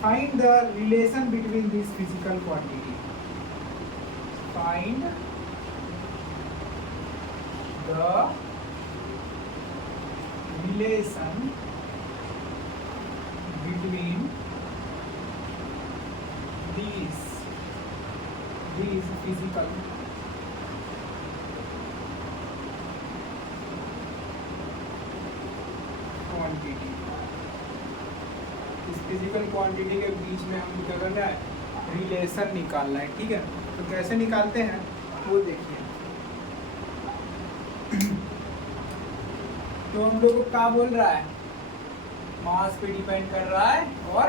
Find the relation between these physical quantity. Find the relation between these physical quantity. इस फिजिकल क्वांटिटी के बीच में हम क्या करना है, रिलेशन निकालना है। ठीक है, तो कैसे निकालते हैं वो देखिए। तो हम लोग को क्या बोल रहा है, मास पे डिपेंड कर रहा है और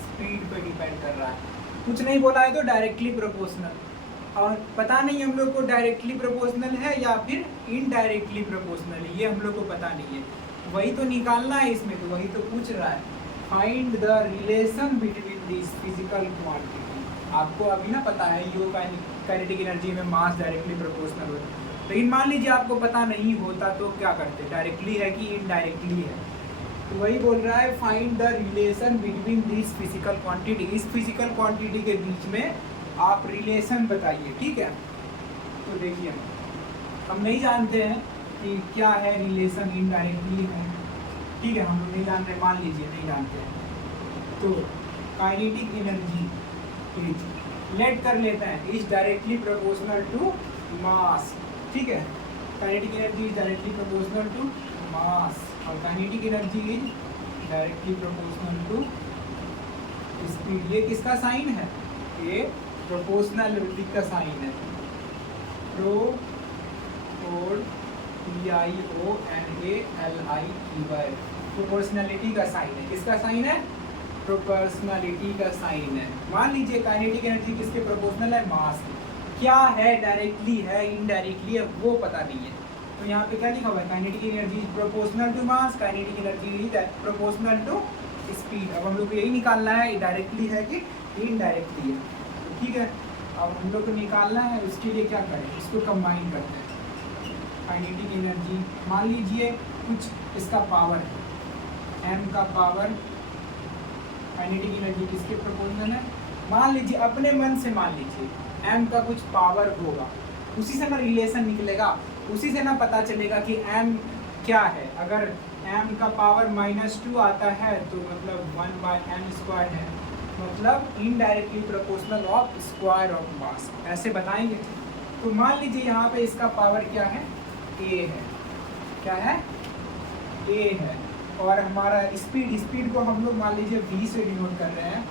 स्पीड पे डिपेंड कर रहा है। कुछ नहीं बोला है तो डायरेक्टली प्रोपोर्शनल, और पता नहीं हम लोग को डायरेक्टली प्रोपोर्शनल है या फिर इनडायरेक्टली प्रोपोर्शनल है, ये हम लोग को पता नहीं है। वही तो निकालना है इसमें, तो वही तो पूछ रहा है। Find the relation between this physical quantity. आपको अभी ना पता है यो काइनेटिक एनर्जी में मास डायरेक्टली प्रोपोर्शनल होता है, लेकिन मान लीजिए आपको पता नहीं होता तो क्या करते, डायरेक्टली है कि इनडायरेक्टली है। तो वही बोल रहा है, find the relation between this physical quantity, इस फिजिकल क्वांटिटी के बीच में आप रिलेशन बताइए। ठीक है, तो देखिए हम नहीं जानते हैं कि क्या है रिलेशन, इनडायरेक्टली है। ठीक है, हम लोग नहीं जानते, मान लीजिए नहीं जानते हैं, तो काइनेटिक एनर्जी इज, लेट कर लेते हैं, is directly proportional to mass. ठीक है, kinetic energy is directly proportional to mass, और kinetic energy is directly proportional to speed. ये किसका साइन है, ये प्रोपोर्शनलिटी का साइन है, प्रोपोर्शनलिटी का साइन है। किसका साइन है, प्रोपोर्शनलिटी का साइन है। मान लीजिए काइनेटिक एनर्जी किसके प्रोपोर्शनल है, मास। क्या है, डायरेक्टली है इनडायरेक्टली है वो पता नहीं है, तो यहाँ पे क्या लिखा हुआ है, kinetic energy is proportional to mass, kinetic energy is proportional to speed. अब हम लोग को यही निकालना है, डायरेक्टली है कि इनडायरेक्टली है। तो ठीक है। अब हम लोग को निकालना है, उसके लिए क्या करें, इसको कंबाइन करते हैं। काइनेटिक एनर्जी मान लीजिए कुछ इसका पावर है, m का पावर, काइनेटिक एनर्जी किसके प्रोपोर्शनल है, मान लीजिए अपने मन से मान लीजिए m का कुछ पावर होगा, उसी से ना रिलेशन निकलेगा, उसी से ना पता चलेगा कि m क्या है। अगर m का पावर -2 आता है तो मतलब 1/m² है, मतलब indirectly proportional of square of mass, ऐसे बताएंगे। तो मान लीजिए यहाँ पे इसका पावर क्या है, a है, क्या है, a है, और हमारा स्पीड को हम लोग मान लीजिए v से डिनोट कर रहे हैं,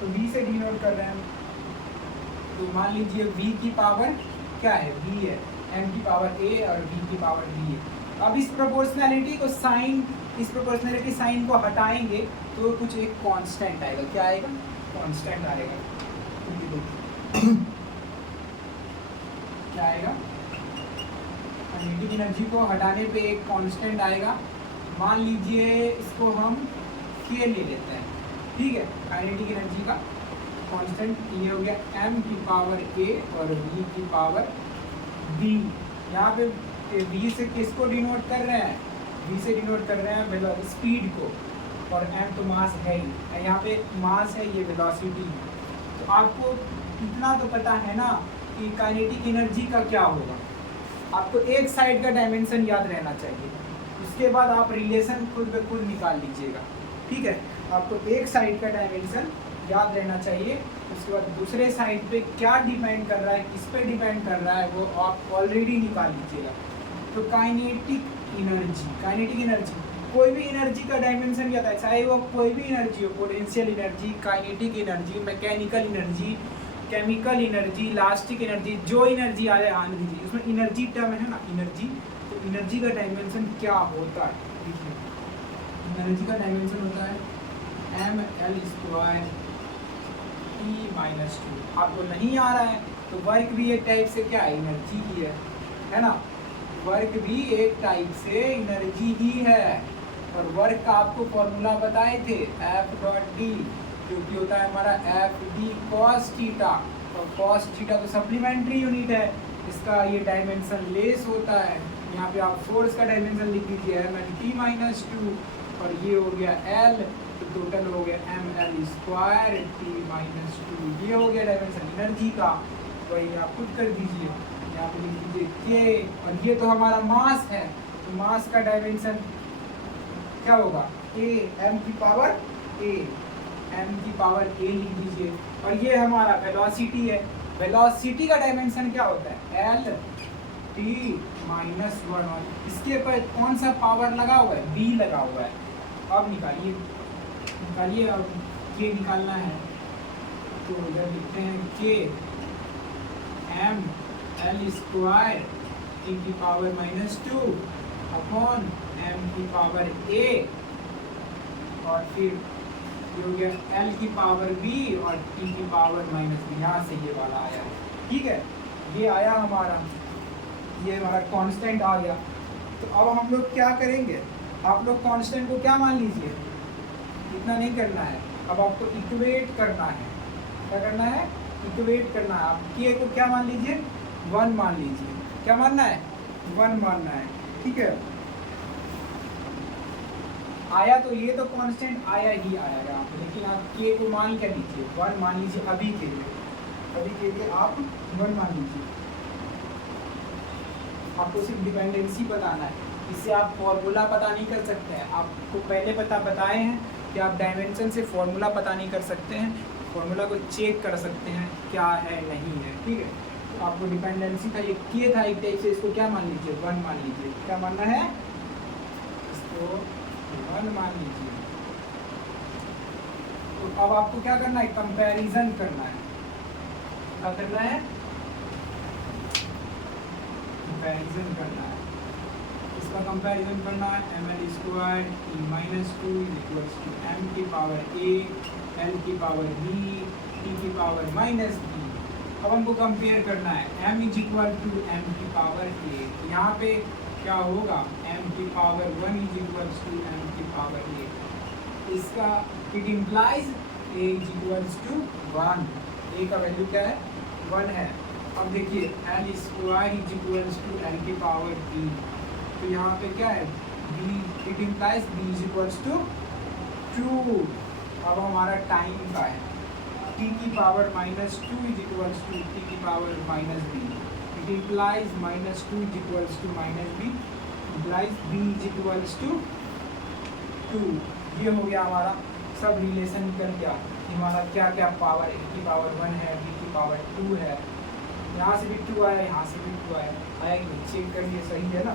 तो v से डिनोट कर रहे हैं, तो मान लीजिए v की पावर क्या है, v है, m की पावर a और v की पावर v है। अब इस प्रोपोर्शनैलिटी को साइन, इस प्रोपोर्शनैलिटी साइन को हटाएंगे तो कुछ एक कांस्टेंट आएगा, क्या आएगा, कांस्टेंट आएगा, क्या आएगा, काइनेटिक एनर्जी को हटाने पे एक कांस्टेंट आएगा, मान लीजिए इसको हम k ले लेते हैं, ठीक है। काइनेटिक एनर्जी का कांस्टेंट ये हो गया m की पावर a और v की पावर b। यहाँ पे v से किसको डिनोट कर रहे हैं, v से डिनोट कर रहे हैं स्पीड को, और m तो मास है ही, यहाँ पे मास है, ये वेलोसिटी। तो आपको इतना तो पता है ना कि काइनेटिक एनर्जी का क्या होगा, आपको एक साइड का डायमेंशन याद रहना चाहिए, उसके बाद आप रिलेशन खुद ब खुद निकाल लीजिएगा, ठीक है। आपको एक साइड का डायमेंशन याद रहना चाहिए, उसके बाद दूसरे साइड पे क्या डिपेंड कर रहा है, किस पे डिपेंड कर रहा है, वो आप ऑलरेडी निकाल लीजिएगा। तो काइनेटिक एनर्जी कोई भी एनर्जी का डायमेंशन क्या था, चाहे वो कोई भी एनर्जी हो, potential energy, kinetic energy, mechanical energy, chemical energy, elastic energy, जो एनर्जी आ जाए आने दीजिए, उसमें एनर्जी टर्म है ना, एनर्जी। तो एनर्जी का डायमेंशन क्या होता है, देखिए एनर्जी का डायमेंशन होता है ml² T-2। आपको नहीं आ रहा है तो वर्क भी एक टाइप से क्या है, एनर्जी ही है ना, वर्क भी एक टाइप से एनर्जी ही है। और वर्क का आपको फॉर्मूला बताए थे F.D, जो कि होता है हमारा FD cos थीटा, और cos थीटा तो सप्लीमेंट्री यूनिट है, इसका ये डायमेंशन लेस होता है। यहाँ पे आप फोर्स का डायमेंशन लिख दीजिए ml/T-2, और ये हो गया L, तो टोटल हो गया ml² T-2, ये हो गया डायमेंशन एनर्जी का। वही आप खुद कर दीजिए, यहाँ पे लिख दीजिए k, और ये तो हमारा मास है, तो मास का डायमेंशन क्या होगा, a, m की पावर a लिख दीजिए। और ये हमारा वेलोसिटी है, वेलोसिटी का डायमेंशन क्या होता है, l t-1, और इसके पर कौन सा पावर लगा हुआ है, b लगा हुआ है। अब निकालिए, अब k निकालना है, तो इधर लिखते हैं k m l² T⁻² upon m की पावर a, और फिर ये हो गया l की पावर b और t की पावर -b, यहाँ से ये वाला आया है, ठीक है। ये आया हमारा, ये हमारा कांस्टेंट आ गया। तो अब हम लोग क्या करेंगे, आप लोग कांस्टेंट को क्या मान लीजिए, इतना नहीं करना है, अब आपको इक्वेट करना है। क्या करना है, इक्वेट करना है। आप k को क्या मान लीजिए, 1 मान लीजिए, क्या मानना है, 1 मानना है, ठीक है। आया तो ये तो कांस्टेंट आया ही आएगा, लेकिन आप k को मान क्या लीजिए, 1 मान लीजिए अभी के लिए आप 1 मान लीजिए। आपको सिर्फ डिपेंडेंसी बताना है, इससे आप फॉर्मूला पता नहीं कर सकते हैं। आपको पहले बताए हैं कि आप डायमेंशन से फॉर्मूला पता नहीं कर सकते हैं, फॉर्मूला को चेक कर सकते हैं क्या है नहीं है, ठीक है। तो आपको डिपेंडेंसी का ये k था एक टाइप से, इसको क्या मान लीजिए, 1 मान लीजिए। क्या मानना है, इसको 1 मान लीजिए। तो अब आपको क्या करना है, कंपैरिजन करना है। क्या करना है, कंपैरिजन करना है। इसका कंपैरिजन करना है ml² T-2 = m की पावर a, l की पावर b, t की पावर -b। अब हमको कंपेयर करना है m = m की पावर a, यहाँ पे क्या होगा, m की पावर 1 = m की पावर a। इसका इट इम्प्लाइज a = 1, ए का वैल्यू क्या है 1 है। अब देखिए L square is equals to L की पावर बी, तो यहाँ पे क्या है B, it implies B is equals to 2। अब हमारा टाइम का है टी की power -2 is equals to T की power -b, it implies -2 is equals to -b, implies b is equals to 2। ये हो गया हमारा सब रिलेशन निकल गया कि हमारा क्या क्या पावर, ए की पावर 1 है, बी की पावर 2 है, यहाँ से भी 2 आया, यहाँ से भी 2 आया कि नहीं, चेक करिए सही है ना।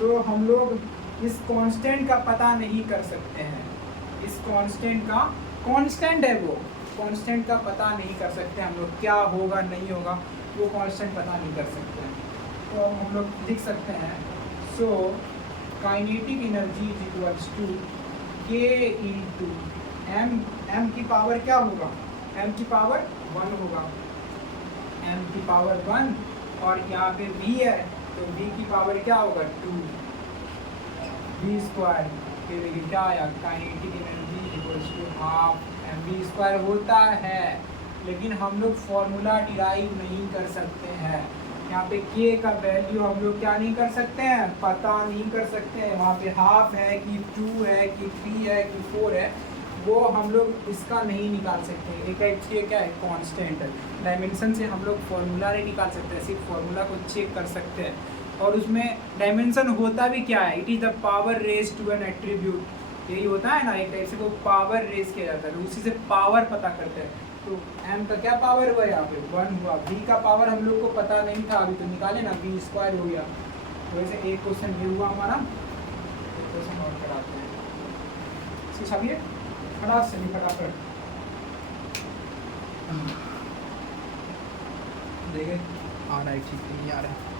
तो हम लोग इस कांस्टेंट का पता नहीं कर सकते हैं, इस कांस्टेंट का, कांस्टेंट है वो, कांस्टेंट का पता नहीं कर सकते हम लोग, क्या होगा नहीं होगा वो कांस्टेंट पता नहीं कर सकते हैं। तो अब हम लोग लिख सकते हैं so kinetic energy is equals to K into M, M की पावर क्या होगा, एम की पावर 1 होगा, एम की पावर 1, और यहाँ पे v है तो v की पावर क्या होगा 2, v स्क्वायर, फिर ये क्या आया kinetic energy equals to half mv square होता है। लेकिन हम लोग फॉर्मूला डिराइव नहीं कर सकते हैं, यहाँ पे k का वैल्यू हम लोग क्या नहीं कर सकते हैं, पता नहीं कर सकते हैं, वहाँ पे हाफ है कि 2 है कि 3 है कि 4 है, वो हम लोग इसका नहीं निकाल सकते। एक एक्चुअली क्या है कांस्टेंट डायमेंशन से हम लोग फॉर्मूला नहीं निकाल सकते, सिर्फ फॉर्मूला को चेक कर सकते हैं, और उसमें डायमेंशन होता भी क्या है, it is the power raise to an attribute, यही होता है ना, एक टाइप से को पावर रेज किया जाता है, उसी से पावर पता करते हैं। तो m का क्या पावर हुआ यहाँ पे 1 हुआ, v का पावर हम लोग को पता नहीं था, अभी तो निकाले ना, v स्क्वायर हो गया। तो वैसे एक क्वेश्चन ये हुआ हमारा, एक क्वेश्चन और कराते हैं, छापिए फटाफट से फटाफट देखे आ रहा है, ठीक नहीं आ रहा है।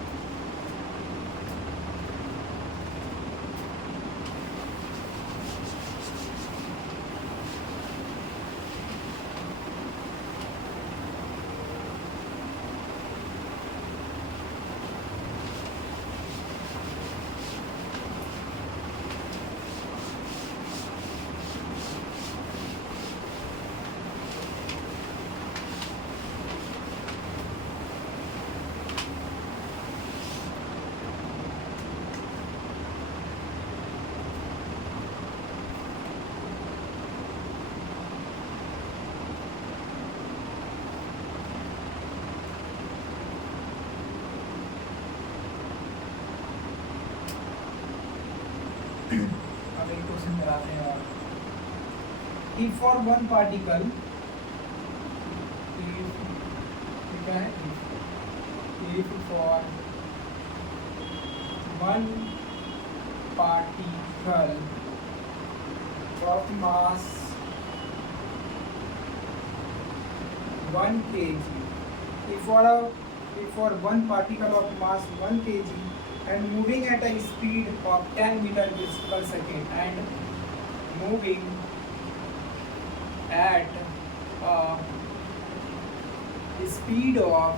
अब एक क्वेश्चन कराते हैं और if for one particle, if for one particle of mass 1 kg, if for one particle of mass 1 kg and moving at a speed of 10 meters per second and moving at a speed of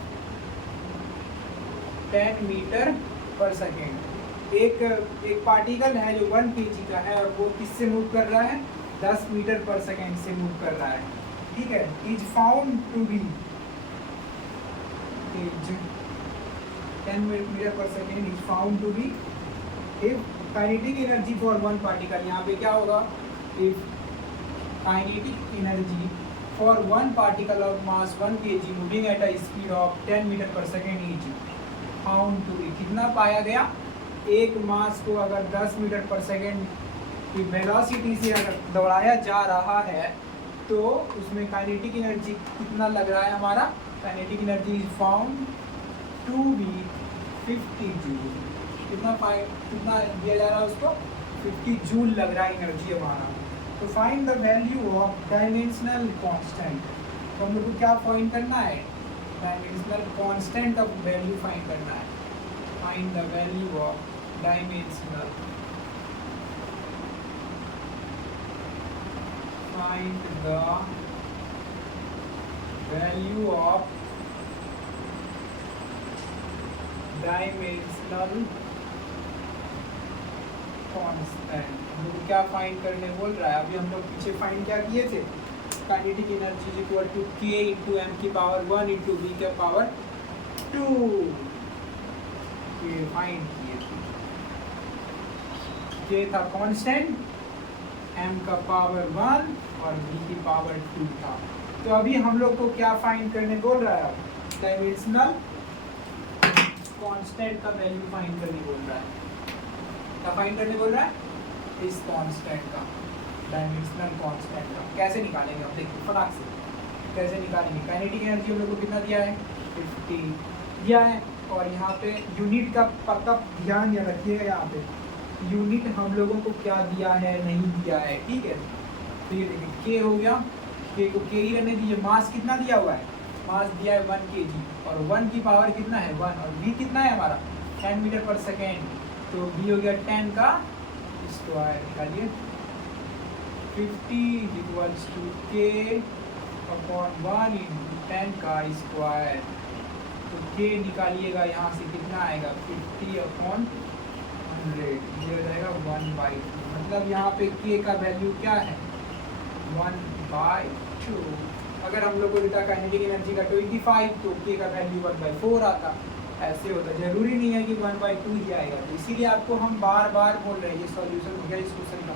10 metre per second, एक particle है जो 1 kg का है और वो किससे move कर रहा है 10 मीटर पर सेकेंड से मूव कर रहा है, ठीक है। Is found to be 10 metre per second is found to be if kinetic energy for one particle, यहाँ पे क्या होगा if kinetic energy for one particle of mass 1 kg moving at a speed of 10 metre per second is found to be, कितना पाया गया, एक मास को अगर 10 मीटर पर सेकेंड की वेलोसिटी से अगर दौड़ाया जा रहा है तो उसमें काइनेटिक एनर्जी कितना लग रहा है हमारा, kinetic energy is found to be 50 joule, कितना दिया जा रहा है उसको 50 जूल लग रहा है एनर्जी हमारा। तो find the value of dimensional constant, तो हम लोग को क्या फाइंड करना है, dimensional constant of value find करना है, find the value of dimensional, find the value of dimensional constant. हम लोग क्या फाइंड करने बोल रहा है, अभी हम लोग पीछे फाइंड क्या किए थे, kinetic energy is equal to K into M की पावर 1 इंटू वी के पावर 2। ये फाइंड किए थे, के था कांस्टेंट, एम का पावर 1 और वी की पावर 2 था। तो अभी हम लोग को क्या फाइंड करने बोल रहा है? डायमेंशनल कांस्टेंट का वैल्यू फाइंड करने बोल रहा है। क्या फाइंड करने बोल रहा है? इस कांस्टेंट का, डायमेंशनल कांस्टेंट का। कैसे निकालेंगे हम? देखिए फटाक से कैसे निकालेंगे। काइनेटिक एनर्जी हम लोग को कितना दिया है? 50 दिया है। और यहाँ पे यूनिट का पक्का ध्यान रखिएगा, यहाँ पे यूनिट हम लोगों को क्या दिया है, नहीं दिया है, ठीक है। तो ये देखिए के हो गया, के को के ही रहने दीजिए। मास कितना दिया हुआ है? मास दिया है 1 kg और 1 की पावर कितना है? 1। और v कितना है हमारा? 10 मीटर पर सेकेंड। तो v हो गया 10 का स्क्वायर। निकालिए 50 इक्वल्स टू के अपॉन 1 इंटू 10 का स्क्वायर। तो के निकालिएगा यहाँ से, कितना आएगा? 50 अपॉन 100, ये हो जाएगा 1/2। मतलब यहाँ पे के का वैल्यू क्या है? 1/2। अगर हम लोग को देता काइनेटिक एनर्जी का 25 तो के का वैल्यू 1/4 आता। ऐसे होता, जरूरी नहीं है कि 1/2 ही आएगा। तो इसीलिए आपको हम बार बार बोल रहे हैं, ये सॉल्यूशन हो गया इस क्वेश्चन का,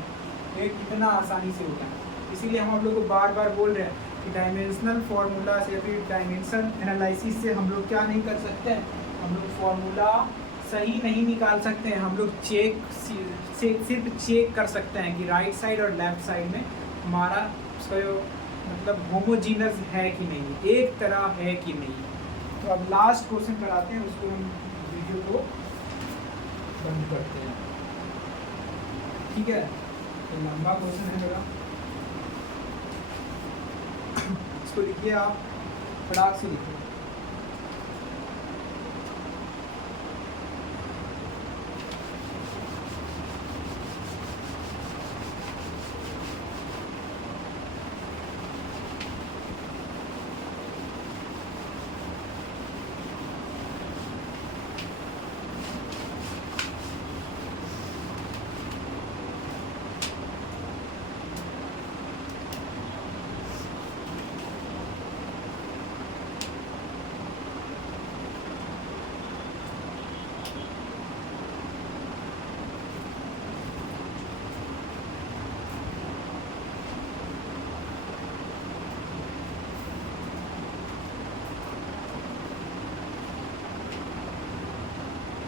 ये कितना आसानी से होता है। इसीलिए हम लोग को बार बार बोल रहे हैं कि डायमेंशनल फार्मूला से या फिर डायमेंशन एनालिसिस से हम लोग क्या नहीं कर सकते हैं, हम लोग फार्मूला सही नहीं निकाल सकते हैं। हम लोग सिर्फ चेक कर सकते हैं कि राइट साइड और लेफ्ट साइड में हमारा मतलब होमोजीनस है कि नहीं, एक तरह है कि नहीं। तो अब लास्ट क्वेश्चन कराते हैं, उसको हम वीडियो को बंद करते हैं, ठीक है। तो लंबा क्वेश्चन है मेरा, इसको लिखिए आप, फटाक से लिखिए।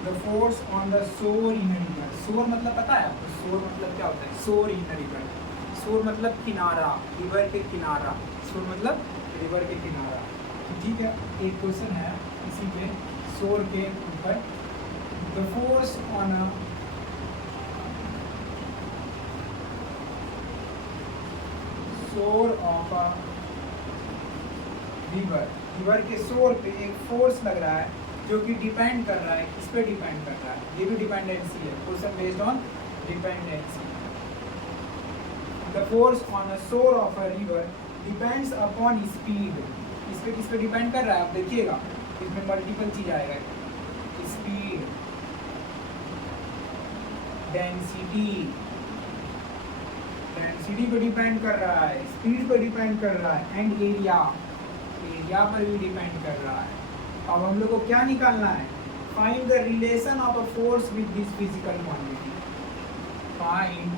The force on the shore in a river. shore मतलब पता है आपको? shore मतलब क्या होता है? shore in a river. shore मतलब किनारा, रिवर के किनारा। shore मतलब रिवर के किनारा। ठीक है, एक क्वेश्चन है इसी पे, shore के ऊपर। The force on a shore of a river. River के shore पे एक फोर्स लग रहा है जो कि डिपेंड कर रहा है, किस पे डिपेंड कर रहा है? ये भी डिपेंडेंसी है, question based on dependency. The force on a shore of a river depends upon speed. इस पे किस पे डिपेंड कर रहा है? आप देखिएगा, इसमें मल्टीपल चीज आएगा। स्पीड, डेंसिटी, डेंसिटी पे डिपेंड कर रहा है, स्पीड पे डिपेंड कर रहा है, एंड एरिया, एरिया पर भी डिपेंड कर रहा है। अब हम लोग को क्या निकालना है? Find the relation of a force with this physical quantity. Find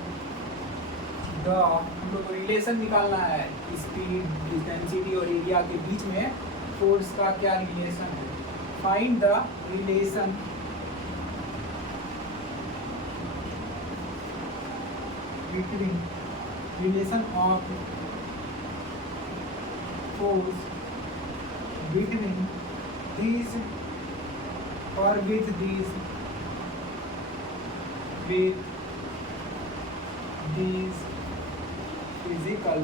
the, हम लोग को रिलेशन निकालना है स्पीड, डेंसिटी और एरिया के बीच में फोर्स का क्या रिलेशन है। Find the relation between, relation of force between these or with these physical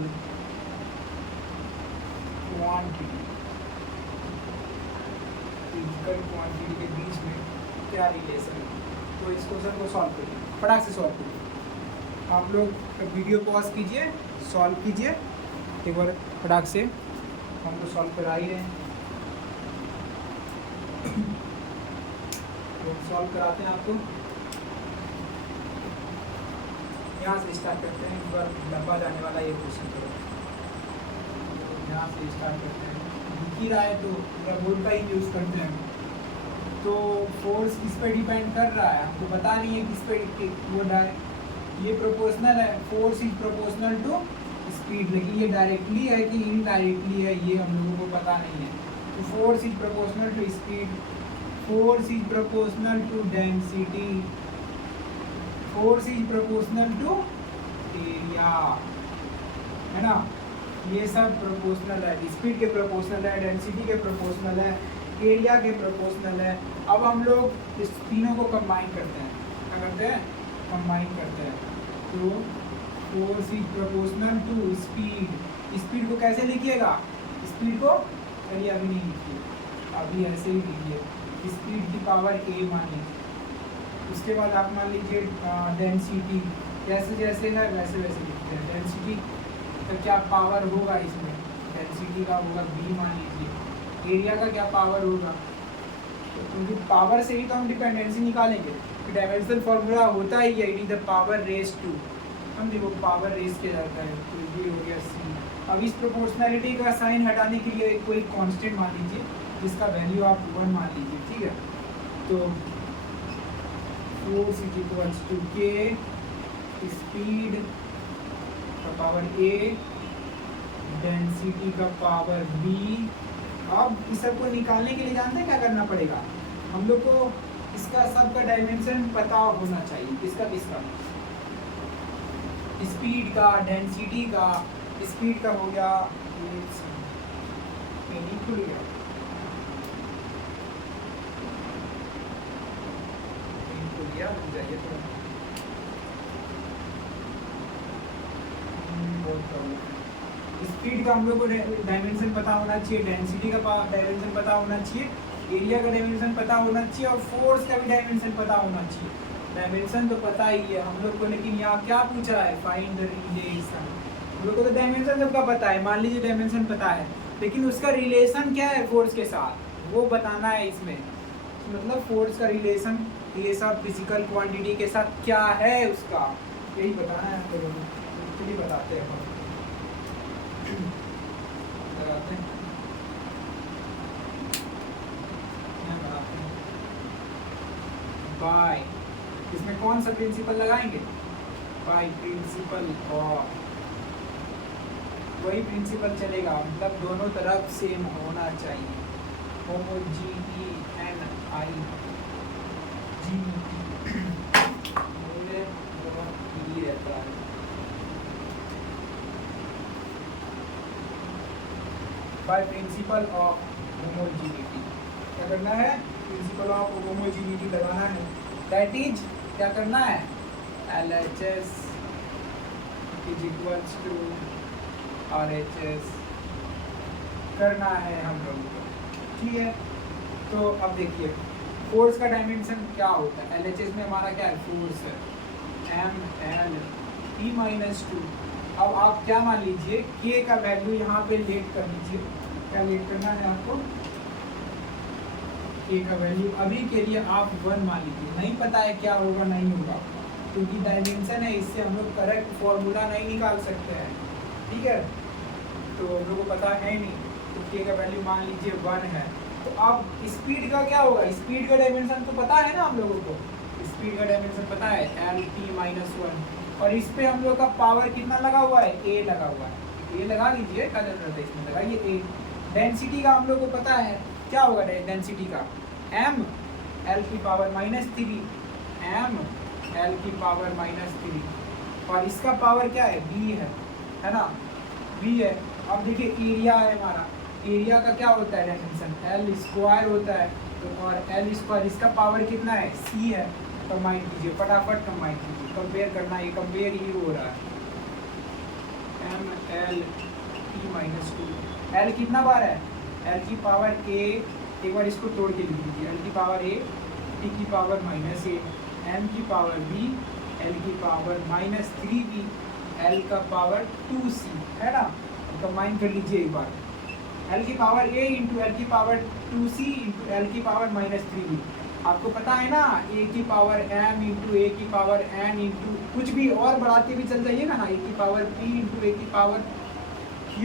quantity, physical quantity के बीच में क्या रिलेशन है। तो इस क्वेश्चन को सॉल्व करिए, फटाक से सॉल्व करिए। आप लोग वीडियो पॉज कीजिए, सॉल्व कीजिए एक बार फटाक से। हम तो सॉल्व करा ही रहे हैं, तो सॉल्व कराते हैं आपको। यहाँ से स्टार्ट करते हैं, इस बार लंबा जाने वाला ये क्वेश्चन करो। से स्टार्ट करते हैं, दिख ही रहा है तो पूरा बोर्ड का ही यूज़ करते हैं। तो फोर्स किस पे डिपेंड कर रहा है हमको पता नहीं है किस पे, वो ये प्रोपोर्शनल है, force is proportional to speed, लेकिन ये डायरेक्टली है कि इनडायरेक्टली है ये हम लोगों को पता नहीं है। तो force is proportional to speed, force is proportional to density, force is proportional to area, है ना। ये सब प्रोपोर्शनल है, स्पीड के प्रोपोर्शनल है, डेंसिटी के प्रोपोर्शनल है, एरिया के प्रोपोर्शनल है। अब हम लोग इस तीनों को कंबाइन करते हैं, क्या करते हैं, कंबाइन करते हैं। तो force is proportional to speed, speed को कैसे लिखिएगा, स्पीड को चलिए अभी नहीं लिखिए, अभी ऐसे ही लिखिए, स्पीड की पावर ए मान लीजिए। उसके बाद आप मान लीजिए डेंसिटी, जैसे जैसे है वैसे वैसे लिखते हैं। डेंसिटी का क्या पावर होगा इसमें, डेंसिटी का होगा बी मान लीजिए। एरिया का क्या पावर होगा, तो क्योंकि पावर से ही तो हम डिपेंडेंसी निकालेंगे, डायमेंशनल फॉर्मूला होता ही है, it is the power raise to, समझे, वो पावर रेस किया जाता है, तो ये हो गया सी। अब इस प्रोपोर्शनैलिटी का साइन हटाने के लिए कोई कांस्टेंट मान लीजिए जिसका वैल्यू आप 1 मान लीजिए, ठीक है। तो फोर्स इज इक्वल्स टू के स्पीड का पावर ए, डेंसिटी का पावर बी। अब इस सब को निकालने के लिए जानते हैं क्या करना पड़ेगा, हम लोग को इसका सबका डायमेंशन पता होना चाहिए, किसका किसका, स्पीड का, डेंसिटी का। स्पीड का हो गया, ये नहीं खुल गया, जाइए थोड़ा, स्पीड का हम लोग को डायमेंशन पता होना चाहिए, डेंसिटी का डायमेंशन पता होना चाहिए, एरिया का डायमेंशन पता होना चाहिए, और फोर्स का भी डायमेंशन पता होना चाहिए। डायमेंशन तो पता ही है हम लोग को, लेकिन यहाँ क्या पूछा है, फाइंड द रिलेशन। हम लोग को तो डायमेंशन सबका पता है, मान लीजिए डायमेंशन पता है, लेकिन उसका रिलेशन क्या है फोर्स के साथ, वो बताना है इसमें। मतलब फोर्स का रिलेशन ये सब फिजिकल क्वांटिटी के साथ क्या है उसका, यही बताना है हम लोगों को। चलिए बताते हैं, लगाते हैं, बाय, इसमें कौन सा प्रिंसिपल लगाएंगे, बाय प्रिंसिपल ऑफ, वही प्रिंसिपल चलेगा, मतलब दोनों तरफ सेम होना चाहिए, होमोजीनी एन आई जी रहता है। बाय प्रिंसिपल ऑफ होमोजीनिटी, क्या करना है, प्रिंसिपल ऑफ होमोजीनिटी लगाना है, दैट इज क्या करना है, LHS is equals to RHS करना है हम लोगों को, ठीक है। तो अब देखिए फोर्स का डायमेंशन क्या होता है, LHS में हमारा क्या है, फोर्स है, ML_T-2। अब आप क्या मान लीजिए, K का वैल्यू यहाँ पे लेट कर लीजिए, क्या लेट करना है आपको, K का वैल्यू अभी के लिए आप 1 मान लीजिए, नहीं पता है क्या होगा नहीं होगा, क्योंकि डायमेंशन है, इससे हम लोग करेक्ट फॉर्मूला नहीं निकाल सकते हैं, ठीक है। तो हम लोग को पता है नहीं, तो K का वैल्यू मान लीजिए 1 है। तो अब स्पीड का क्या होगा, स्पीड का डायमेंशन तो पता है ना हम लोगों को, स्पीड का डायमेंशन पता है LT-1, और इस पे हम लोग का पावर कितना लगा हुआ है, A लगा हुआ है, A लगा लीजिए, क्या जरूरत है इसमें, लगाइए A। डेंसिटी का हम लोग को पता है क्या होगा, डेंसिटी का M L⁻³ M L⁻³, और इसका पावर क्या है, B है ना, B है। अब देखिए एरिया है हमारा, एरिया का क्या होता है डायमेंशन, L² होता है, तो और L², इसका पावर कितना है, C है। कंबाइन कीजिए, फटाफट कंबाइन कीजिए, कंपेयर करना है, कंपेयर ही हो रहा है, ML⁻², L कितना बार है, L की पावर A, एक बार इसको तोड़ के लिख लीजिए, L की पावर A, T की पावर -A, M की पावर B, L की पावर -3B, L का पावर 2C, है ना। कंबाइन कर लीजिए एक बार, L की पावर A इंटू L की पावर 2C इंटू L की पावर -3B। आपको पता है ना, A की पावर M इंटू A की पावर N इंटू कुछ भी और बढ़ाते भी चल जाइएगा ना, A की पावर P इंटू A की पावर Q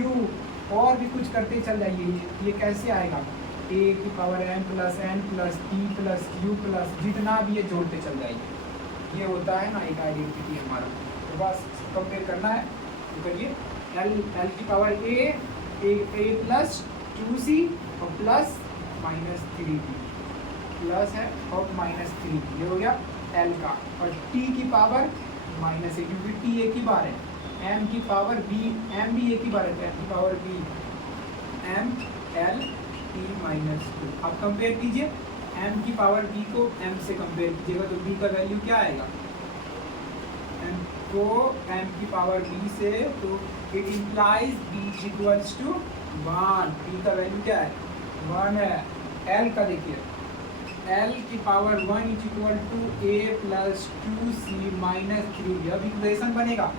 और भी कुछ करते चल जाइए। ये कैसे आएगा, ए की power m plus n plus p plus q plus जितना भी ये जोड़ते चल जाइए। ये होता है ना एक आइडेंटिटी हमारा। तो बस कंपेयर करना है तो करिए, l की पावर a प्लस 2c और प्लस माइनस 3b प्लस है और माइनस 3b, ये हो गया l का। और t की पावर माइनस a, क्योंकि t एक ही बार है, m की पावर b, m भी एक ही बार है, m की power b m l t minus 2। अब कंपेयर कीजिए m की पावर b को m से कंपेयर कीजिएगा तो b का वैल्यू क्या आएगा, m को m की पावर b से, तो it implies b equals to 1। b का वैल्यू क्या है, 1 है। l का देखिए, l की power 1 is equal to a plus 2c minus 3। अब इक्वेशन बनेगा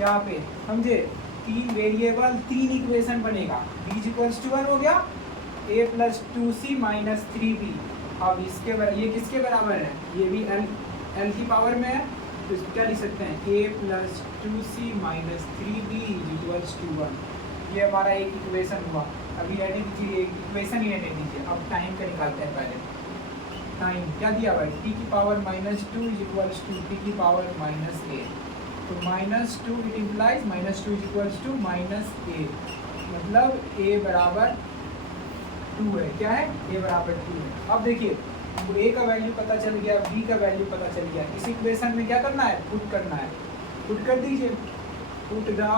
यहाँ पे, समझे, 3 वेरिएबल 3 इक्वेशन बनेगा। b इक्वल्स टू 1 हो गया, a plus 2c minus 3b। अब इसके ये किसके बराबर है, ये भी l की पावर में है, तो इसको क्या लिख सकते हैं, a plus 2c minus 3b equals to 1। ये हमारा एक इक्वेशन हुआ। अभी एडिट कीजिए, इक्वेशन ही एडिट कीजिए। अब टाइम का निकालते हैं पहले। टाइम क्या दिया भाई, t की power minus 2 equals to t की पावर माइनस a। तो माइनस 2 it implies minus 2 equals to minus a, मतलब a बराबर 2 है। क्या है, a बराबर 2 है। अब देखिए a का वैल्यू पता चल गया, b का वैल्यू पता चल गया। इस इक्वेशन में क्या करना है, पुट करना है। पुट कर दीजिए, put the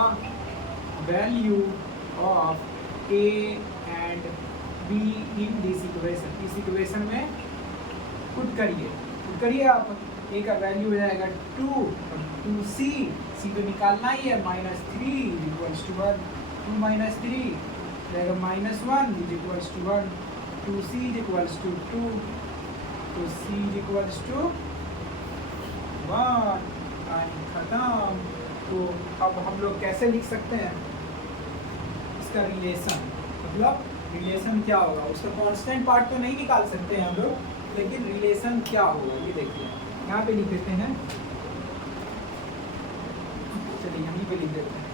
value of a and b in this equation. इस इक्वेशन में पुट करिए, पुट करिए आप। a का वैल्यू हो जाएगा 2 और 2c, c तो निकालना ही है, माइनस 3 इक्वल्स टू 1। 2 माइनस 3 जाएगा minus 1 is equals to 1। 2c is equals to 2, तो c is equals to 1। Time खत्म। तो अब हम लोग कैसे लिख सकते हैं इसका रिलेशन, मतलब रिलेशन क्या होगा, उसका कांस्टेंट पार्ट तो नहीं निकाल सकते हैं हम लोग, लेकिन रिलेशन क्या होगा ये देखिए। यहाँ पे लिख देते हैं, चलिए यहीं पे लिख देते हैं,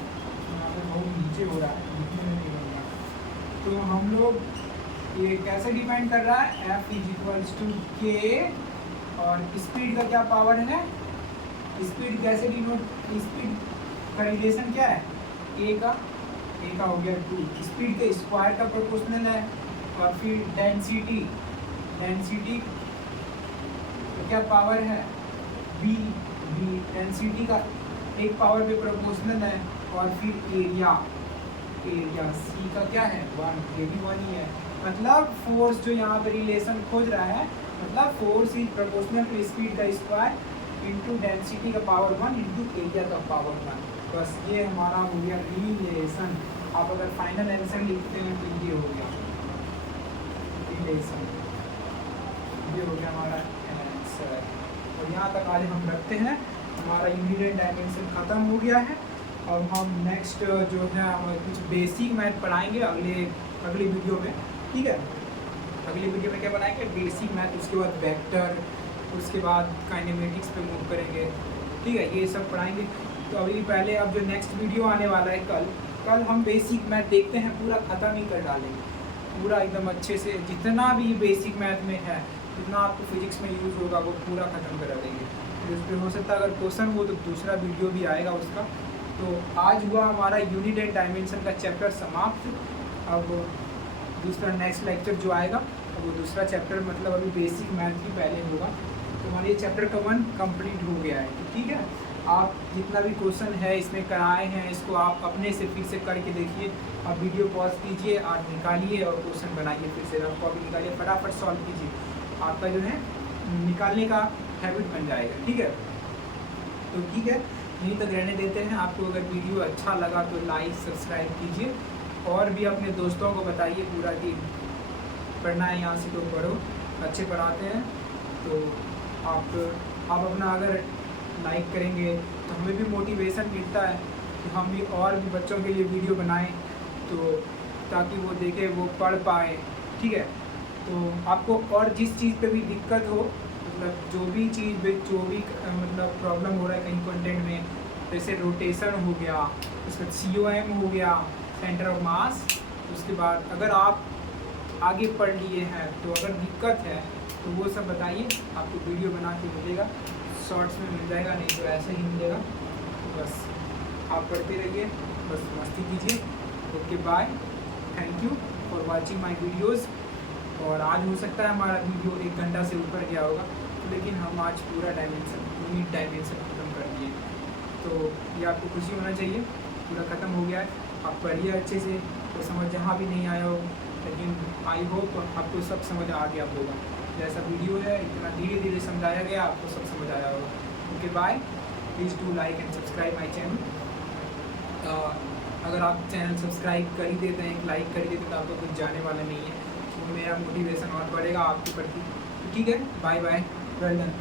यहाँ पे बहुत नीचे हो रहा है, लिखने में नहीं बन रहा। तो हम लोग ये कैसे डिपेंड कर रहा है, f इज इक्वल्स टू के, और स्पीड का क्या पावर है, स्पीड कैसे डिनोट, स्पीड का रिलेशन क्या है, a का हो गया 2, स्पीड के स्क्वायर का प्रोपोर्शनल है। और फिर डेंसिटी तो क्या पावर है, b डेंसिटी का एक पावर पे प्रोपोर्शनल है। और फिर एरिया c का क्या है 1, ये भी 1 ही है। मतलब फोर्स जो यहाँ पे रिलेशन खोज रहा है, मतलब force is proportional to speed का स्क्वायर इंटू डेंसिटी का पावर 1 इंटू एरिया का पावर 1। बस ये हमारा हो गया रिलेशन। आप अगर फाइनल आंसर लिखते हैं तो ये हो गया रिलेशन, ये हो गया हमारा आंसर। और यहाँ तक आज हम रखते हैं, हमारा यूनिट डायमेंशन ख़त्म हो गया है। अब हम नेक्स्ट जो है हम कुछ बेसिक मैथ पढ़ाएंगे अगली वीडियो में, ठीक है। अगली वीडियो में क्या बनाएंगे, बेसिक मैथ, उसके बाद वेक्टर, उसके बाद काइनेमेटिक्स पे मूव करेंगे, ठीक है, ये सब पढ़ाएंगे। तो अभी पहले अब जो नेक्स्ट वीडियो आने वाला है कल हम बेसिक मैथ देखते हैं, पूरा ख़त्म ही कर डालेंगे, पूरा एकदम अच्छे से, जितना भी बेसिक मैथ में है, जितना आपको फिजिक्स में यूज़ होगा वो पूरा ख़त्म करा देंगे। फिर उस पर हो सकता है अगर क्वेश्चन हो तो दूसरा वीडियो भी आएगा उसका। तो आज हुआ हमारा यूनिट एंड डायमेंशन का चैप्टर समाप्त। अब दूसरा नेक्स्ट लेक्चर जो आएगा वो दूसरा चैप्टर, मतलब अभी बेसिक मैथ ही पहले होगा। तो हमारे ये चैप्टर का 1 कंप्लीट हो गया है, तो ठीक है। आप जितना भी क्वेश्चन है इसमें कराए हैं, इसको आप अपने से फिर से करके देखिए। आप वीडियो पॉज कीजिए, आप निकालिए और क्वेश्चन बनाइए, फिर से रफ कॉपी निकालिए, फटाफट सॉल्व कीजिए। आपका जो है निकालने का हैबिट बन जाएगा, ठीक है। तो ठीक है, यहीं तक रहने देते हैं। आपको अगर वीडियो अच्छा लगा तो लाइक सब्सक्राइब कीजिए, और भी अपने दोस्तों को बताइए पूरा कि पढ़ना है यहाँ से तो पढ़ो, अच्छे पढ़ाते हैं। तो आप अपना अगर लाइक करेंगे तो हमें भी मोटिवेशन मिलता है कि हम भी और भी बच्चों के लिए वीडियो बनाएं, तो ताकि वो देखें, वो पढ़ पाए, ठीक है। तो आपको और जिस चीज़ पे भी दिक्कत हो, मतलब जो भी मतलब प्रॉब्लम हो रहा है कहीं कंटेंट में, जैसे रोटेशन हो गया, उसका COM हो गया, सेंटर ऑफ मास। उसके बाद अगर आप आगे पढ़ लिए हैं तो अगर दिक्कत है तो वो सब बताइए, आपको वीडियो बना के मिलेगा, शॉर्ट्स में मिल जाएगा, नहीं तो ऐसे ही मिलेगा। बस आप पढ़ते रहिए, बस मस्ती कीजिए। Okay bye, thank you for watching my videos. और आज हो सकता है हमारा वीडियो 1 घंटा से ऊपर गया होगा, लेकिन हम आज पूरा यूनिट डायमेंशन ख़त्म कर दिए, तो ये आपको खुशी होना चाहिए, पूरा ख़त्म हो गया है। आप पढ़िए अच्छे से, तो समझ जहाँ भी नहीं आया हो, लेकिन आई होप आपको सब समझ आ गया होगा। जैसा वीडियो है इतना धीरे धीरे समझाया गया, आपको सब समझ आया होगा। Okay bye, please do like and subscribe my channel. अगर आप चैनल सब्सक्राइब कर ही देते हैं, एक लाइक कर ही देते हैं, तो आपको कुछ जाने वाला नहीं है, तो मेरा मोटिवेशन और बढ़ेगा आपके प्रति। तो ठीक है, बाय बाय, वेल डन।